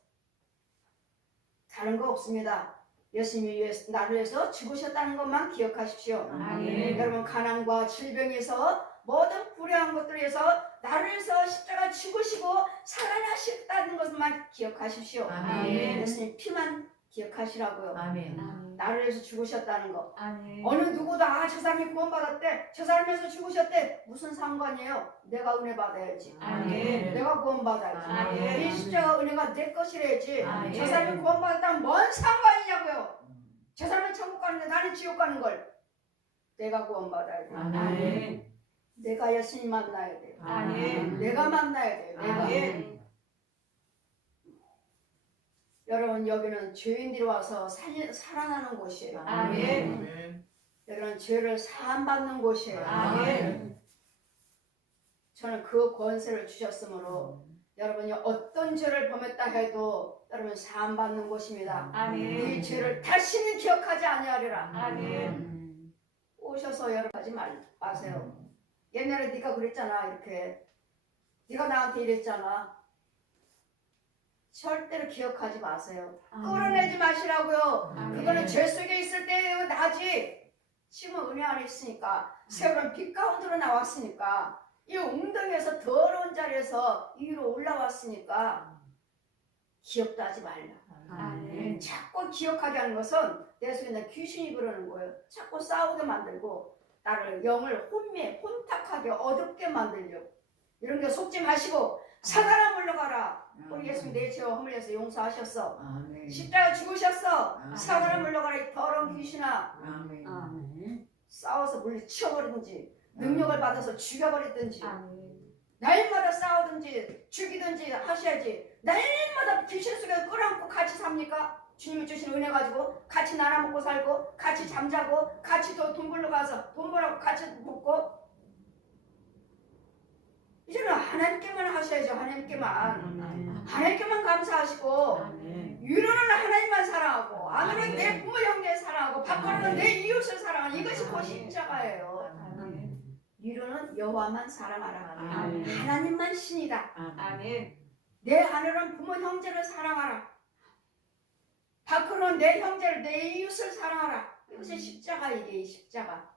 다른 거 없습니다. 예수님이 나를 위해서 죽으셨다는 것만 기억하십시오. 아멘. 여러분 가난과 질병에서 모든 불의한 것들을 위해서 나를 위해서 십자가 죽으시고 살아나셨다는 것만 기억하십시오. 아멘. 예수님 피만 기억하시라고요. 아멘. 나를 위해서 죽으셨다는 거. 아멘. 어느 누구도 저 사람이 구원받았대, 저 사람이 위해서 죽으셨대, 무슨 상관이에요? 내가 은혜 받아야지. 아멘. 내가 구원받아야지. 아멘. 이 십자가 은혜가 내 것이래야지. 아멘. 저 사람이 구원받았다면 뭔 상관이냐고요. 저 사람은 천국 가는데 나는 지옥 가는 걸. 내가 구원받아야 돼. 아멘. 내가 예수님 만나야 돼. 아멘. 내가 만나야 돼. 내가. 아멘. 여러분 여기는 죄인들이 와서 살아나는 곳이에요. 아멘. 여러분 죄를 사함받는 곳이에요. 아멘. 저는 그 권세를 주셨으므로 여러분이 어떤 죄를 범했다 해도 여러분 사함받는 곳입니다. 아멘. 이 죄를 다시는 기억하지 아니하리라. 아멘. 오셔서 여러분 하지 마세요. 옛날에 네가 그랬잖아. 이렇게 네가 나한테 이랬잖아. 절대로 기억하지 마세요. 끌어내지 마시라고요. 아멘. 그거는 죄 속에 있을 때의 나지. 지금은 은혜 안에 있으니까 세월은 빛 가운데로 나왔으니까 이 웅덩이에서 더러운 자리에서 위로 올라왔으니까 기억도 하지 말라. 아멘. 자꾸 기억하게 하는 것은 내 속에 있는 귀신이 그러는 거예요. 자꾸 싸우게 만들고 나를 영을 혼탁하게 어둡게 만들려고. 이런 게 속지 마시고 사단아 물러가라. 우리 예수님 내 죄와 허물에서 용서하셨어. 십자가 죽으셨어. 사단아 물러가라. 이 더러운 귀신아. 싸워서 물리쳐버리든지 능력을 받아서 죽여버리든지 날마다 싸우든지 죽이든지 하셔야지. 날마다 귀신 속에 끌어안고 같이 삽니까? 주님이 주신 은혜 가지고 같이 나눠 먹고 살고 같이 잠자고 같이 돈 벌러 가서 돈 벌라고 같이 먹고. 이제는 하나님께만 하셔야죠. 하나님께만 감사하시고 위로는 하나님만 사랑하고 안으로는 내 부모 형제 사랑하고 밖으로는 내 이웃을 사랑하는 이것이 곧 십자가예요. 위로는 여호와만 사랑하라. 아멘. 하나님만 신이다. 아멘. 내 안으로는 부모 형제를 사랑하라. 밖으로는 내 형제를 내 이웃을 사랑하라. 이것이 십자가이게 십자가.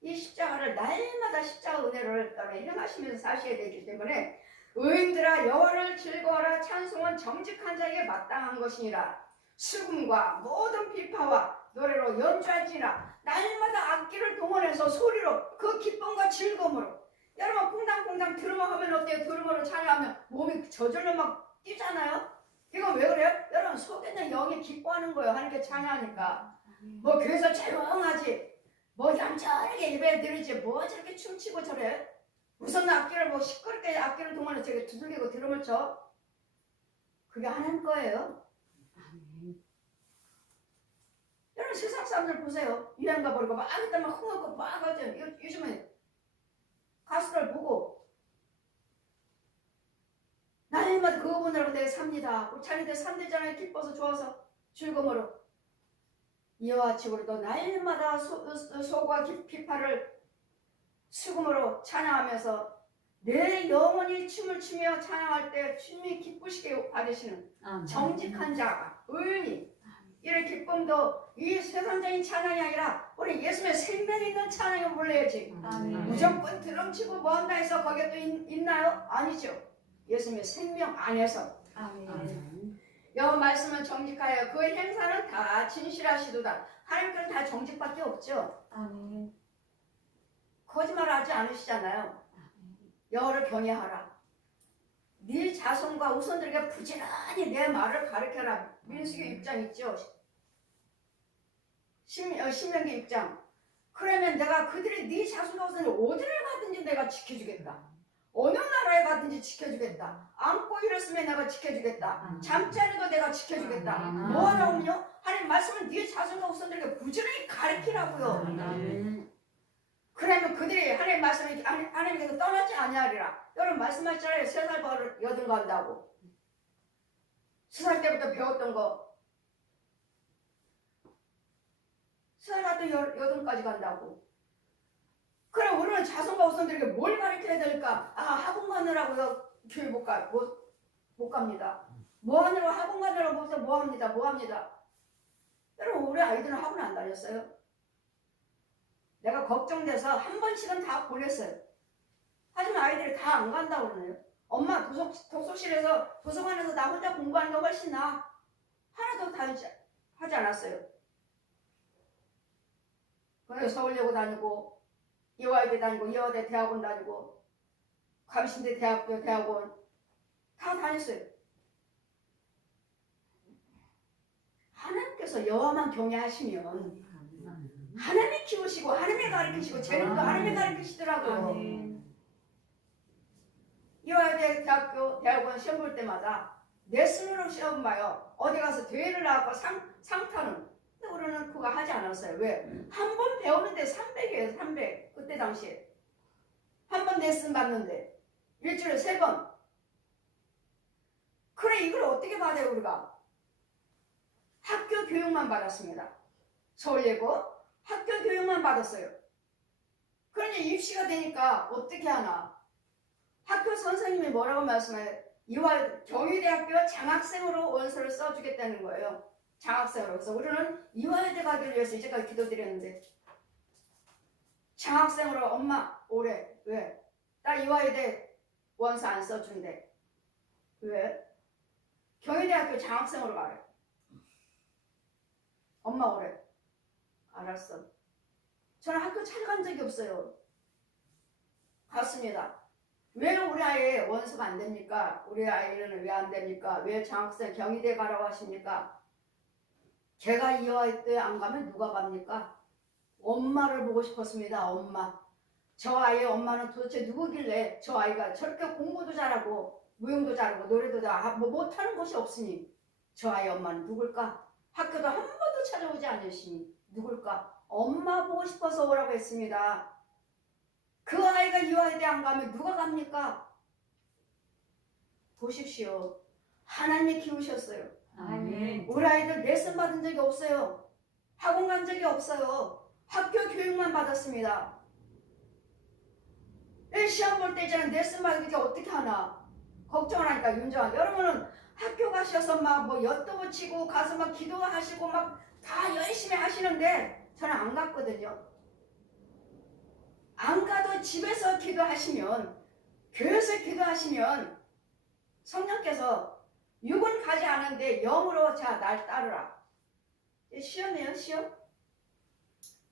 이 십자가를 날마다 십자가 은혜를 따라 행하시면서 사셔야 되기 때문에 의인들아 여호와를 즐거워하라. 찬송은 정직한 자에게 마땅한 것이니라. 수금과 모든 비파와 노래로 연주할지나 날마다 악기를 동원해서 소리로 그 기쁨과 즐거움으로 여러분 퐁당퐁당 드럼을 하면 어때요? 드럼으로 찬양하면 몸이 저절로 막 뛰잖아요? 이건 왜 그래요? 여러분 속에 있는 영이 기뻐하는 거예요. 하나님께 찬양하니까. 뭐 교회에서 조용하지 뭐 얌전하게 예배 드리지 뭐 저렇게 춤추고 저래? 무슨 악기를 뭐 시끄럽게 악기를 동원해 저게 두들기고 드럼을 쳐? 그게 하나님 거예요. 여러분 세상 사람들 보세요. 유행가 버리고 막 이따 막 흥하고 막 하죠. 요즘에 가수들 보고 날마다 그거 보느라고 내가 삽니다. 우리 자녀들 삼대잖아요. 기뻐서 좋아서 즐거움으로 이와 같이 우리도 날마다 소과 비파를 수금으로 찬양하면서 내 영혼이 춤을 추며 찬양할 때 주님이 기쁘시게 받으시는 정직한 자가 의인이 이런 기쁨도 이 세상적인 찬양이 아니라 우리 예수님의 생명이 있는 찬양을 불러야지. 무조건 드럼치고 뭐 한다 해서 거기에 또 있나요? 아니죠. 예수님의 생명 안에서 여호와 말씀은 정직하여 그 행사는 다 진실하시도다. 하나님께는 다 정직밖에 없죠. 거짓말하지 않으시잖아요. 여호와를 경외하라. 네 자손과 후손들에게 부지런히 내 말을 가르쳐라. 민수기 6장 있죠. 신명기 6장. 그러면 내가 그들이 네 자손과 후손을 어디를 가든지 내가 지켜주겠다. 어느 나라에 가든지 지켜주겠다. 안고 일었으면 내가 지켜주겠다. 잠자리도 내가 지켜주겠다. 뭐하라고요? 하나님 말씀은 네 자손과 후손들에게 부지런히 가르치라고요. 그러면 그들이 하나님 말씀을 하나님께서 떠나지 아니하리라. 여러분 말씀하셨잖아요. 3살 버릇 여든 간다고. 2살 때부터 배웠던 거 2살 가도 여든까지 간다고. 그럼 우리는 자손과 후손들에게 뭘 가르쳐야 될까? 학원 가느라고요. 교회 못 갑니다. 뭐 하느라고 학원 가느라고 뭐 합니다. 여러분 우리 아이들은 학원 안 다녔어요? 내가 걱정돼서 한 번씩은 다 보냈어요. 하지만 아이들이 다 안 간다고 그러네요. 엄마 독서실에서 도서관에서 나 혼자 공부하는 게 훨씬 나아. 하나도 하지 않았어요. 그래서 서울예고 다니고 이화여대 다니고 이화여대 대학원 다니고 감신대 대학교 대학원 다 다녔어요. 하나님께서 여호와만 경외하시면 하나님이 키우시고 하나님이 가르치시고 재능도 하나님이 가르치시더라고요. 이화여대 대학교 대학원 시험 볼 때마다 내 스스로 시험 봐요. 어디 가서 대회를 나가고 상 타는. 근데 우리는 그거 하지 않았어요. 왜? 한 번 배우는데 300이에요. 300. 그때 당시에 한 번 레슨 받는데 일주일에 3번. 그래 이걸 어떻게 받아요 우리가? 학교 교육만 받았습니다. 서울예고 학교 교육만 받았어요. 그러니 입시가 되니까 어떻게 하나? 학교 선생님이 뭐라고 말씀해요? 경희대학교 장학생으로 원서를 써주겠다는 거예요. 장학생으로. 그래서 우리는 이화여대 가기를 위해서 이제까지 기도드렸는데 장학생으로 엄마 올해 왜? 나 이화여대 원서 안 써준대. 왜? 경희대학교 장학생으로 가래. 엄마 올해. 알았어. 저는 학교 찾아간 적이 없어요. 갔습니다. 왜 우리 아이 원서가 안 됩니까? 우리 아이는 왜 안 됩니까? 왜 장학생 경희대 가라고 하십니까? 제가 이화여대 안 가면 누가 갑니까? 엄마를 보고 싶었습니다. 엄마. 저 아이의 엄마는 도대체 누구길래 저 아이가 저렇게 공부도 잘하고 무용도 잘하고 노래도 잘하고 뭐 못하는 곳이 없으니 저 아이의 엄마는 누굴까? 학교도 한 번도 찾아오지 않으시니 누굴까? 엄마 보고 싶어서 오라고 했습니다. 그 아이가 이화여대 안 가면 누가 갑니까? 보십시오. 하나님이 키우셨어요. 우리 아이들 레슨 받은 적이 없어요. 학원 간 적이 없어요. 학교 교육만 받았습니다. 시험 볼 때 이제는 레슨 받는 게 어떻게 하나? 걱정을 하니까 윤정아. 여러분은 학교 가셔서 막 뭐 엿도 붙이고 가서 막 기도하시고 막 다 열심히 하시는데 저는 안 갔거든요. 안 가도 집에서 기도하시면 교회에서 기도하시면 성령께서 육은 가지 않은데 영으로 자 날 따르라. 시험이에요, 시험.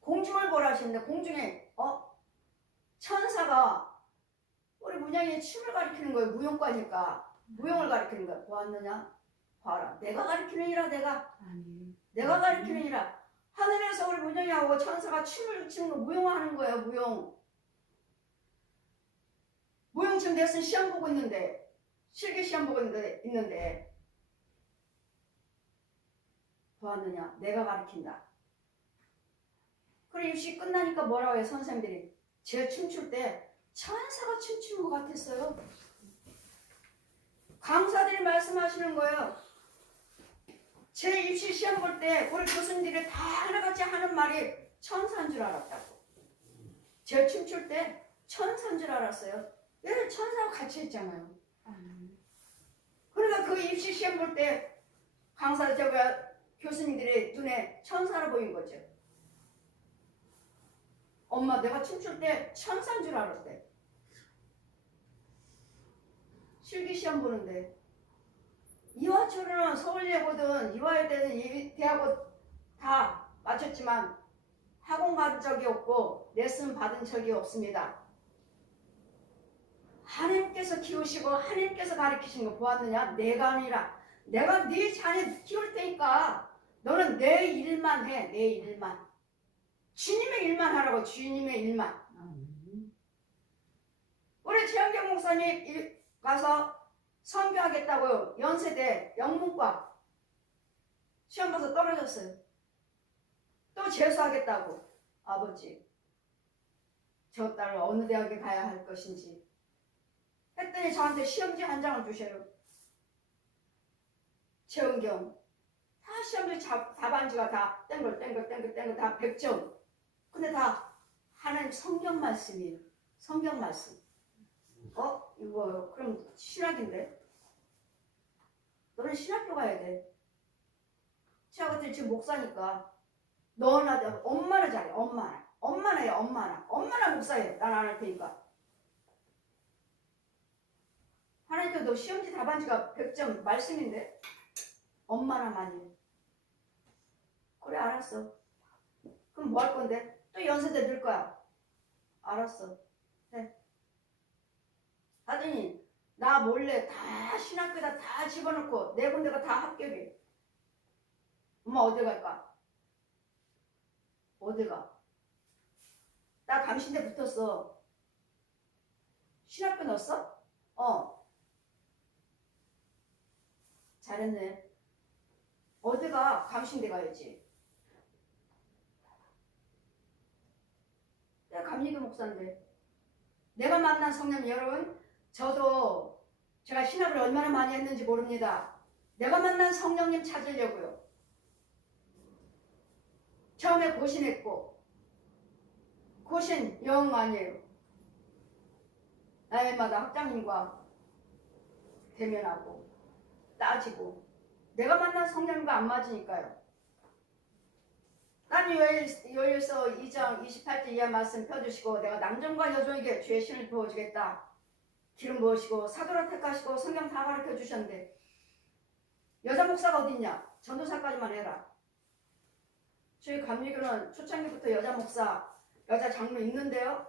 공중을 보라 하시는데 공중에 천사가 우리 문양이 춤을 가리키는 거예요. 무용과니까 무용을 가리키는 거야. 보았느냐? 봐라. 내가 가리키느니라. 내가 가리키느니라. 하늘에서 우리 문양이하고 천사가 춤을 추는 거 무용하는 거예요. 무용 지금 레슨 시험 보고 있는데 실기 시험 보고 있는데 보았느냐? 내가 가르친다. 그리고 입시 끝나니까 뭐라고 해요? 선생님들이 제 춤출 때 천사가 춤추는 것 같았어요. 강사들이 말씀하시는 거예요. 제 입시 시험 볼 때 우리 교수님들이 다 하나같이 하는 말이 천사인 줄 알았다고. 제 춤출 때 천사인 줄 알았어요. 왜? 천사와 같이 했잖아요. 그러니까 그 입시 시험 볼 때 강사 교수님들의 눈에 천사로 보인 거죠. 엄마 내가 춤출 때 천사인 줄 알았대. 실기 시험 보는데 이화초는 서울예고든 이화여대든 대학원 다 마쳤지만 학원 간 적이 없고 레슨 받은 적이 없습니다. 하나님께서 키우시고 하나님께서 가르치신 거 보았느냐? 내가 아니라 내가 네 자녀 키울 테니까 너는 내 일만 해. 내 일만. 주님의 일만 하라고. 주님의 일만. 우리 최영경 목사님 가서 선교하겠다고 연세대 영문과 시험 봐서 떨어졌어요. 또 재수하겠다고. 아버지 저 딸을 어느 대학에 가야 할 것인지 했더니 저한테 시험지 한 장을 주셔요. 최은경 다 시험지 답안지가 다 땡글 다 100점. 근데 다 하나님 성경 말씀이에요. 성경 말씀. 이거 그럼 신학인데? 너는 신학교 가야 돼. 제가 지금 목사니까 너나 엄마나 잘해. 엄마나 목사해. 난 안 할 테니까. 하나님께 너 시험지 답안지가 100점 말씀인데 엄마나 많이 해. 그래 알았어. 그럼 뭐 할 건데? 또 연세대 늘 거야. 알았어. 해. 하더니 나 몰래 다 신학교에다 다 집어넣고 네 군데가 다 합격해. 엄마 어디 갈까? 어디 가? 나 감신대 붙었어. 신학교 넣었어? 잘했네. 어디가? 감신대 가야지. 내가 감리교 목사인데. 내가 만난 성령 여러분, 저도 제가 신학을 얼마나 많이 했는지 모릅니다. 내가 만난 성령님 찾으려고요. 처음에 고신했고 고신 영 아니에요. 날마다 학장님과 대면하고 따지고 내가 만난 성령님과 안 맞으니까요. 난 요엘서 2장 28절 이하 말씀 펴주시고 내가 남종과 여종에게 죄의 신을 부어주겠다. 기름 부으시고 사도로 택하시고 성경 다 가르쳐 주셨는데 여자 목사가 어딨냐? 전도사까지만 해라. 저희 감리교는 초창기부터 여자 목사, 여자 장로 있는데요.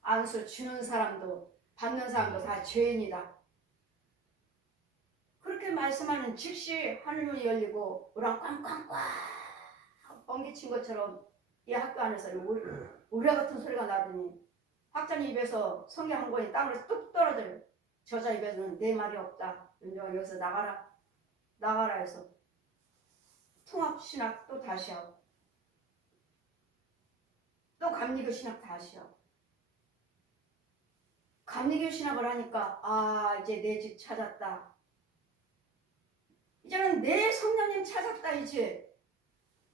안수 주는 사람도 받는 사람도 다 죄인이다. 그렇게 말씀하는 즉시 하늘문이 열리고 우랑 꽝꽝꽝 번개친 것처럼 이 학교 안에서 우레 같은 소리가 나더니 학자님 입에서 성경 한 권이 땅으로 뚝 떨어져요. 저자 입에서는 내 말이 없다. 윤정아 여기서 나가라 해서 통합신학 또 다시 하고 또 감리교 신학 다시 하고 감리교 신학을 하니까 이제 내 집 찾았다. 이제는 내 성령님 찾았다. 이제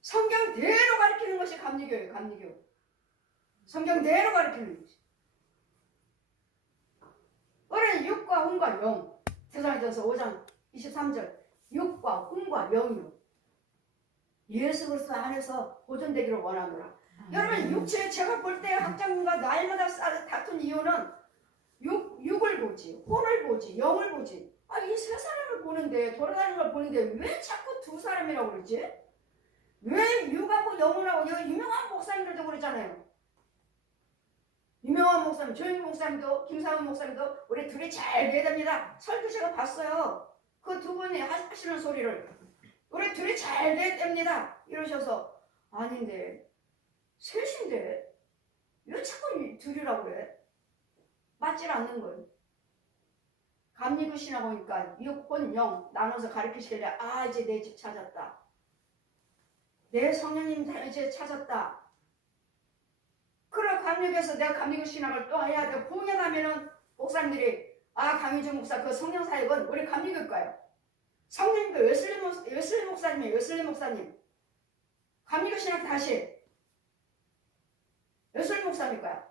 성경대로 가르치는 것이 감리교예요. 감리교. 성경대로 가르치는 것이. 우리는 육과 혼과 영. 데살로니가전서 5장 23절. 육과 혼과 영이요. 예수 그리스도 안에서 보존되기를 원하노라. 여러분 육체에 제가 볼 때 학장님과 날마다 다툰 이유는 육을 보지, 혼을 보지, 영을 보지. 이 세 사람을 보는데 돌아다니는 걸 보는데 왜 자꾸 두 사람이라고 그러지? 왜 육하고 영혼하고 여기 유명한 목사님들도 그러잖아요. 유명한 목사님, 조영 목사님도 김사원 목사님도 우리 둘이 잘 돼야 됩니다. 설교 제가 봤어요. 그 두 분이 하시는 소리를 우리 둘이 잘 돼야 됩니다. 이러셔서 아닌데 셋인데 왜 자꾸 이 둘이라고 그래? 맞질 않는 거예요. 감리교시나 보니까 육혼 영 나눠서 가르치시길래 이제 내 집 찾았다. 내 성령님 이제 찾았다. 그래 감리교에서 내가 감리교 신학을 또 해야 돼. 부흥회 가면은 목사님들이 강희준 목사 그 성령 사역은 우리 감리교일까요? 성령님도 웨슬리 목사님이에요. 웨슬리 목사님. 감리교 신학 다시 웨슬리 목사님일까요?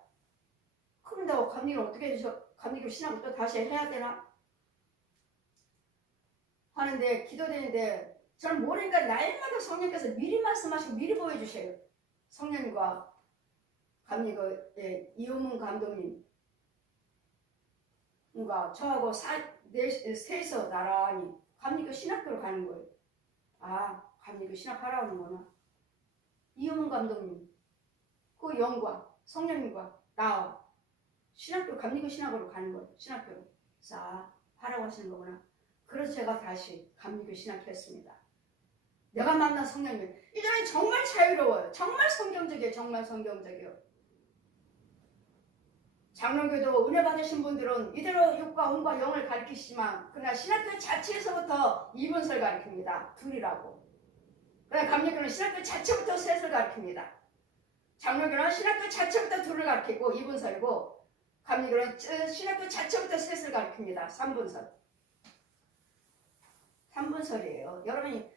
그럼 내가 감리교를 어떻게 해서 감리교 신학을 또 다시 해야 되나? 하는데 기도되는데 저는 모르니까 날마다 성령께서 미리 말씀하시고 미리 보여주셔요. 성령님과 감리교의 이호문 감독님 뭔가 저하고 셋이서 나란히 감리교 신학교로 가는 거예요. 감리교 신학하라는구나. 이호문 감독님 그 영과 성령님과 나와 신학교 감리교 신학으로 가는 거예요. 신학교로 하라고 하시는 거구나. 그래서 제가 다시 감리교 신학했습니다. 내가 만난 성령님 이제는 정말 자유로워요. 정말 성경적이에요. 정말 성경적이에요. 장로교도 은혜 받으신 분들은 이대로 육과 혼과 영을 가르치시지만 그러나 신학교 자체에서부터 이분설 가르칩니다. 둘이라고. 그러나 감리교는 신학교 자체부터 셋을 가르칩니다. 장로교는 신학교 자체부터 둘을 가르치고 이분설이고 감리교는 신학교 자체부터 셋을 가르칩니다. 3분설이에요. 여러분이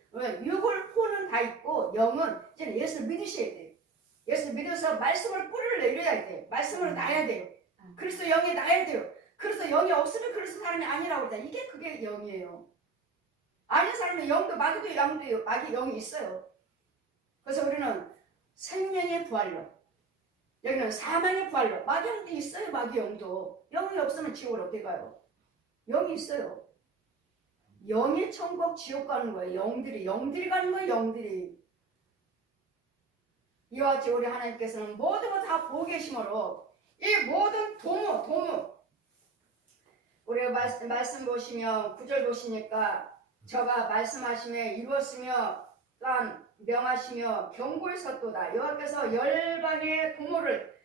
육을 호는 다 있고 영은 이제 예수를 믿으셔야 돼요. 예수를 믿어서 말씀을 뿌리를 내려야 돼요. 말씀으로 나야 돼요. 그리스도 영이 나야 돼요. 그래서 영이 없으면 그리스도 사람이 아니라고 그러다. 그게 영이에요. 아닌 사람은 영도 마귀도 영도 마귀 영이 있어요. 그래서 우리는 생명의 부활로 여기는 사망의 부활로 마귀 영도 있어요. 마귀 영도 영이 없으면 지옥을 어떻게 가요? 영이 있어요. 영의 천국 지옥 가는 거예요. 영들이 가는 거예요. 영들이. 이와 같이 우리 하나님께서는 모든 걸 다 보고 계심으로 이 모든 도무 우리가 말씀 보시면 9절 보시니까 저가 말씀하시며 이루었으며 또한 명하시며 경고했었도다. 여호와께서 열방의 도모를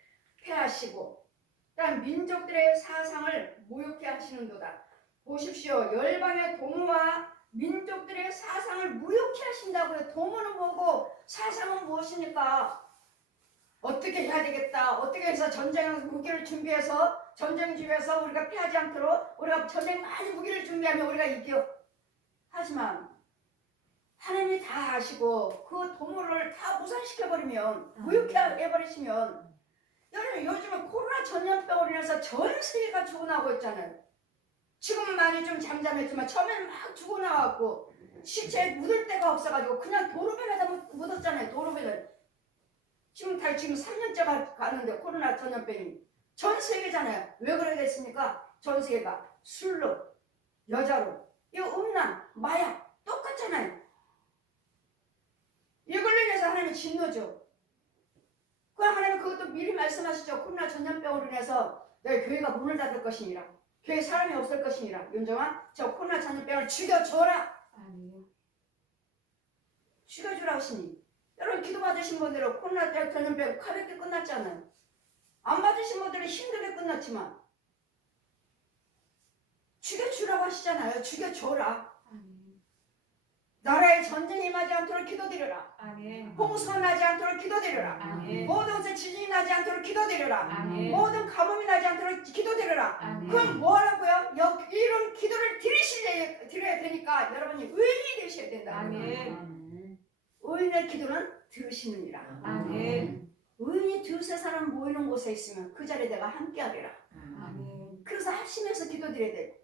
폐하시고 또한 민족들의 사상을 모욕케 하시는도다. 보십시오. 열방의 도모와 민족들의 사상을 무욕케 하신다고요. 도모는 뭐고 사상은 무엇입니까? 어떻게 해야 되겠다. 어떻게 해서 전쟁 무기를 준비해서 전쟁 중에서 우리가 피하지 않도록 우리가 전쟁 많이 무기를 준비하면 우리가 이겨. 하지만 하나님이 다 아시고 그 도모를 다 무산시켜버리면 무욕케 해버리시면 여러분 요즘은 코로나 전염병으로 인해서 전 세계가 죽어나고 있잖아요. 지금은 많이 좀 잠잠했지만 처음에는 막 죽어나왔고 시체에 묻을 데가 없어가지고 그냥 도로변에다 묻었잖아요. 도로변에. 지금 3년째 가는데 코로나 전염병이 전 세계잖아요. 왜 그래 됐습니까? 전 세계가 술로, 여자로, 음란, 마약 똑같잖아요. 이걸로 인해서 하나님이 진노죠. 그 하나님 그것도 미리 말씀하시죠. 코로나 전염병으로 인해서 너희 교회가 문을 닫을 것이니라. 교회에 사람이 없을 것이니라. 윤정아, 저 코로나 전염병을 죽여줘라. 죽여주라 하시니. 여러분 기도 받으신 분들은 코로나 전염병 가볍게 끝났잖아요. 안 받으신 분들은 힘들게 끝났지만 죽여주라고 하시잖아요. 죽여줘라. 나라에 전쟁이 임하지 않도록 기도드려라. 홍수가 나지 않도록 기도드려라. 모든 곳에 지진이 나지 않도록 기도드려라. 모든 가뭄이 나지 않도록 기도드려라. 그럼 뭐라고요? 이런 기도를 드려야 되니까 여러분이 의인이 되셔야 된다. 의인의 기도는 들으시느니라. 의인이 두세 사람 모이는 곳에 있으면 그 자리에 내가 함께하리라. 그래서 합심해서 기도드려야 돼요.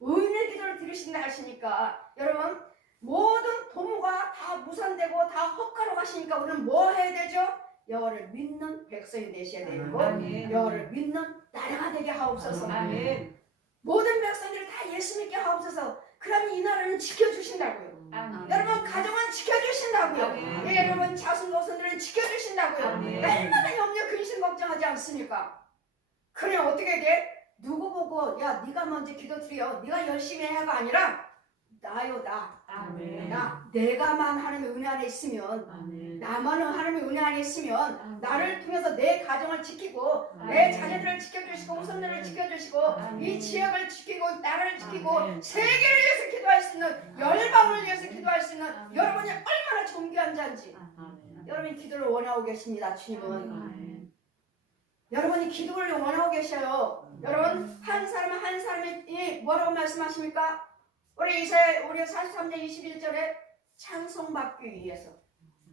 의인의 기도를 들으신다 하시니까 여러분 모든 도모가 다 무산되고 다 헛가로 가시니까 우리는 뭐 해야 되죠? 여호와를 믿는 백성이 되셔야 되고 여호와를 믿는 나라가 되게 하옵소서. 모든 백성들을 다 예수 믿게 하옵소서. 그러면 이 나라는 지켜주신다고요. 아멘. 여러분 가정은 지켜주신다고요. 아멘. 예, 여러분 자손 고손들은 지켜주신다고요. 아멘. 얼마나 염려 근심 걱정하지 않습니까? 그래 어떻게 돼? 누구 보고 야 네가 먼저 기도드려 네가 열심히 해야가 아니라 나요 나. 아멘. 내가만 하나님의 은혜 안에 있으면 아멘. 나만은 하나님의 은혜 안에 있으면 나를 통해서 내 가정을 지키고 내 아멘. 자녀들을 지켜주시고 후손들을 지켜주시고 아멘. 이 지역을 지키고 나라를 지키고 아멘. 세계를 위해서 기도할 수 있는 열방을 위해서 기도할 수 있는 아멘. 여러분이 얼마나 존귀한 자인지 아멘. 여러분이 기도를 원하고 계십니다. 주님은 아멘. 여러분이 기도를 원하고 계셔요. 여러분 한 사람 한 사람이 뭐라고 말씀하십니까? 우리 43장 21절에 찬송받기 위해서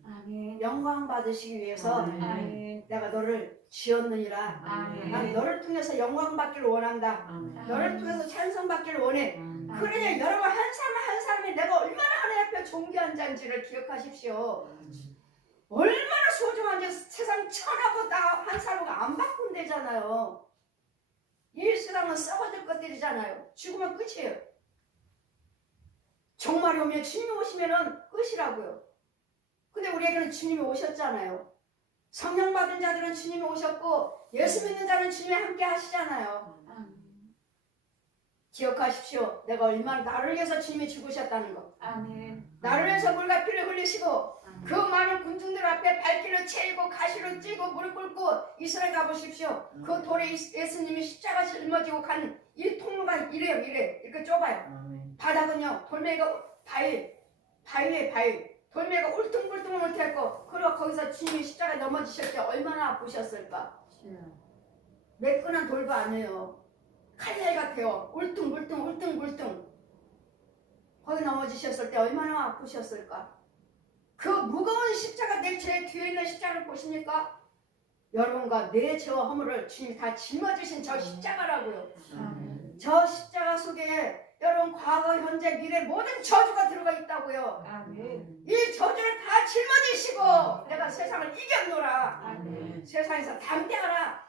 아멘. 영광 받으시기 위해서 아멘. 내가 너를 지었느니라. 아멘. 난 너를 통해서 영광 받기를 원한다. 너를 통해서 찬송 받기를 원해. 그러니 여러분 한 사람 한 사람이 내가 얼마나 하나님 앞에 존귀한 자인지를 기억하십시오. 얼마나 소중한지 세상 천하고 다 한 사람과 안 바꾼대잖아요. 이 세상은 썩어질 것들이잖아요. 죽으면 끝이에요. 종말이 오면 주님이 오시면은 끝이라고요. 근데 우리에게는 주님이 오셨잖아요. 성령 받은 자들은 주님이 오셨고 예수 믿는 자는 주님이 함께 하시잖아요. 기억하십시오. 내가 얼마나 나를 위해서 주님이 죽으셨다는 것. 아멘. 나를 위해서 물과 피를 흘리시고 그 많은 군중들 앞에 발길을 채이고 가시를 찌고 무릎 꿇고 이스라엘 가보십시오. 그 돌에 예수님이 십자가 짊어지고 간 이 통로가 이래요. 이렇게 좁아요. 바닥은요 돌멩이가 바위에 바위 돌멩이가 울퉁불퉁 울퉁했고 그리고 거기서 주님이 십자가에 넘어지실 때 얼마나 아프셨을까. 매끈한 돌도 아니에요. 칼날 같아요. 울퉁불퉁 거기 넘어지셨을 때 얼마나 아프셨을까. 그 무거운 십자가 내 제 뒤에 있는 십자가를 보십니까? 여러분과 내 죄와 허물을 주님이 다 짊어지신 저 십자가라고요. 저 십자가 속에 여러분 과거 현재 미래 모든 저주가 들어가 있다고요. 아멘. 이 저주를 다 짊어지시고 내가 세상을 이겼노라. 아멘. 세상에서 담대하라.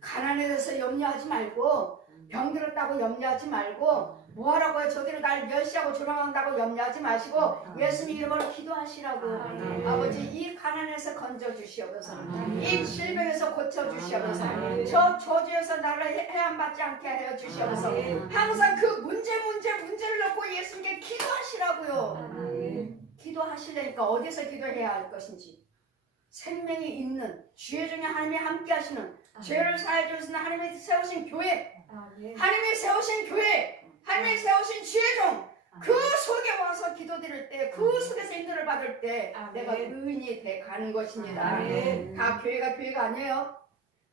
가난에 대해서 염려하지 말고 병 들었다고 염려하지 말고 뭐하라고요? 저들은 날 멸시하고 조롱한다고 염려하지 마시고 예수님 이름으로 기도하시라고. 아멘. 아버지 이 가난에서 건져주시옵소서. 아멘. 이 질병에서 고쳐주시옵소서. 아멘. 저 저주에서 나를 해안받지 않게 하여 주시옵소서. 아멘. 항상 그 문제를 놓고 예수님께 기도하시라고요. 아멘. 기도하시려니까 어디서 기도해야 할 것인지 생명이 있는 주의 중에 하나님이 함께 하시는 죄를 사해 주시는 하나님이 세우신 교회 아멘. 하나님이 세우신 교회 하나님이 세우신 주의종 그 속에 와서 기도드릴 때 그 속에서 인도를 받을 때 아멘. 내가 의인이 돼 가는 것입니다. 아멘. 다 교회가 아니에요.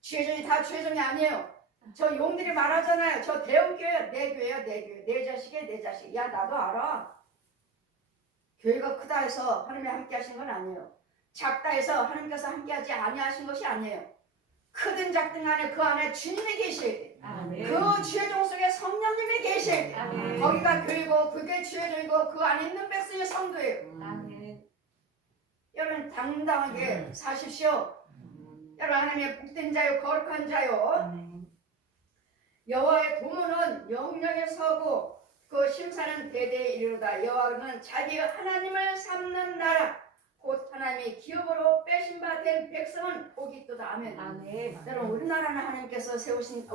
주의종이 다 주의종이 아니에요. 저 용들이 말하잖아요. 저 대형교회야 내 교회야 내 교회 내 자식이야 내 자식. 야 나도 알아. 교회가 크다 해서 하나님이 함께 하신 건 아니에요. 작다 해서 하나님께서 함께 하지 아니하신 것이 아니에요. 크든 작든 간에 그 안에 주님이 계셔야 돼. 아멘. 그 주의종 속에 성령님이 계셔야 돼. 아멘. 거기가 교회고 그게 주의종이고 그 안에 있는 백성이 성도예요. 아멘. 여러분 당당하게 사십시오. 여러분 하나님의 복된 자요 거룩한 자요. 여호와의 도문은 영영에 서고 그 심사는 대대에 이르로다. 여호와는 자기가 하나님을 삼는 나라 곧 하나님이 기업으로 빼신 바 된 백성은 복이 있도다. 아멘. 아멘. 여러분 우리나라는 하나님께서 세우신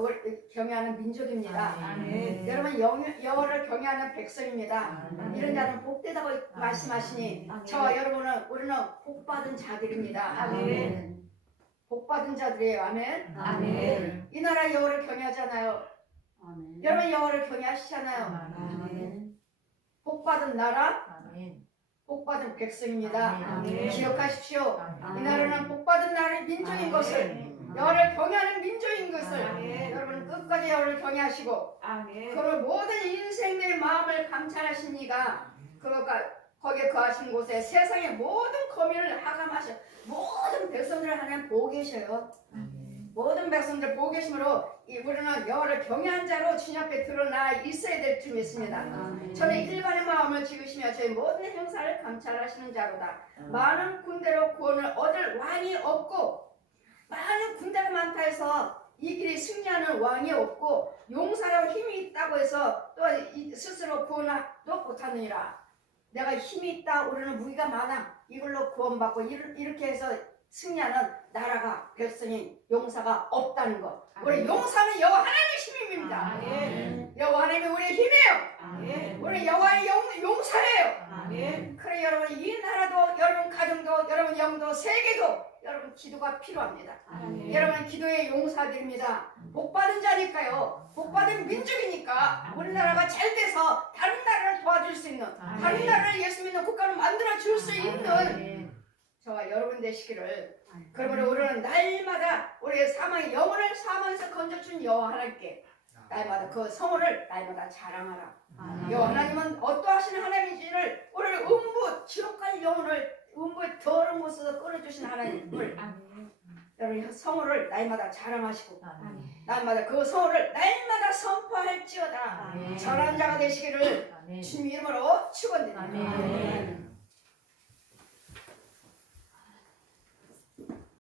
경외하는 민족입니다. 아멘. 여러분 여호와를 경외하는 백성입니다. 아멘. 이런 자는 복되다고 말씀하시니 아멘. 저와 여러분은 우리는 복받은 자들입니다. 아멘. 복받은 자들이에요. 아멘. 아멘. 이 나라 여호와를 경외하잖아요. 여러분 여호와를 경외하시잖아요. 아멘. 복받은 나라, 복받은 백성입니다. 아멘. 기억하십시오. 아멘. 이 나라는 복받은 나라의 민족인 것을 여호와를 경외하는 민족인 것을 아멘. 여러분 끝까지 여호와를 경외하시고 아멘. 그걸 모든 인생의 마음을 감찰하신 이가 거기에 거하신 곳에 세상의 모든 거민을 하감하셔 모든 백성들을 하나님 보고 계셔요. 모든 백성들 보고 계심으로 우리는 여호와를 경외한 자로 주님 앞에 드러나 있어야 될 줄 믿습니다. 저는 일반의 마음을 지으시며 저희 모든 행사를 감찰하시는 자로다. 많은 군대로 구원을 얻을 왕이 없고 많은 군대가 많다 해서 이 길이 승리하는 왕이 없고 용사라고 힘이 있다고 해서 또 스스로 구원도 못하느니라. 내가 힘이 있다, 우리는 무기가 많아, 이걸로 구원받고 이렇게 해서 승리하는 나라가 백성인 용사가 없다는 것. 우리 용사는 여호와 하나님의 힘입니다. 아멘. 여호와 하나님이 우리의 힘이에요. 아멘. 우리 여호와의 용사예요. 아멘. 그래 여러분, 이 나라도 여러분 가정도 여러분 영도 세계도 여러분 기도가 필요합니다. 아멘. 여러분 기도의 용사들입니다. 복받은 자니까요. 복받은 민족이니까 우리나라가 잘 돼서 다른 나라를 도와줄 수 있는, 다른 나라를 예수 믿는 국가를 만들어 줄 수 있는 저와 여러분 되시기를. 그러므로 우리는 날마다 우리의 사망의 영혼을 사망에서 건져준 여호와 하나님께 날마다 그 성호를 날마다 자랑하라. 여호와 하나님은 어떠하신 하나님인지를 우리를 지옥갈 영혼을 음부의 더러운 곳에서 끌어주신 하나님을 여러분 성호를 날마다 자랑하시고 날마다 그 성호를 날마다 선포할지어다. 전한 자가 되시기를 주님 이름으로 축원드립니다.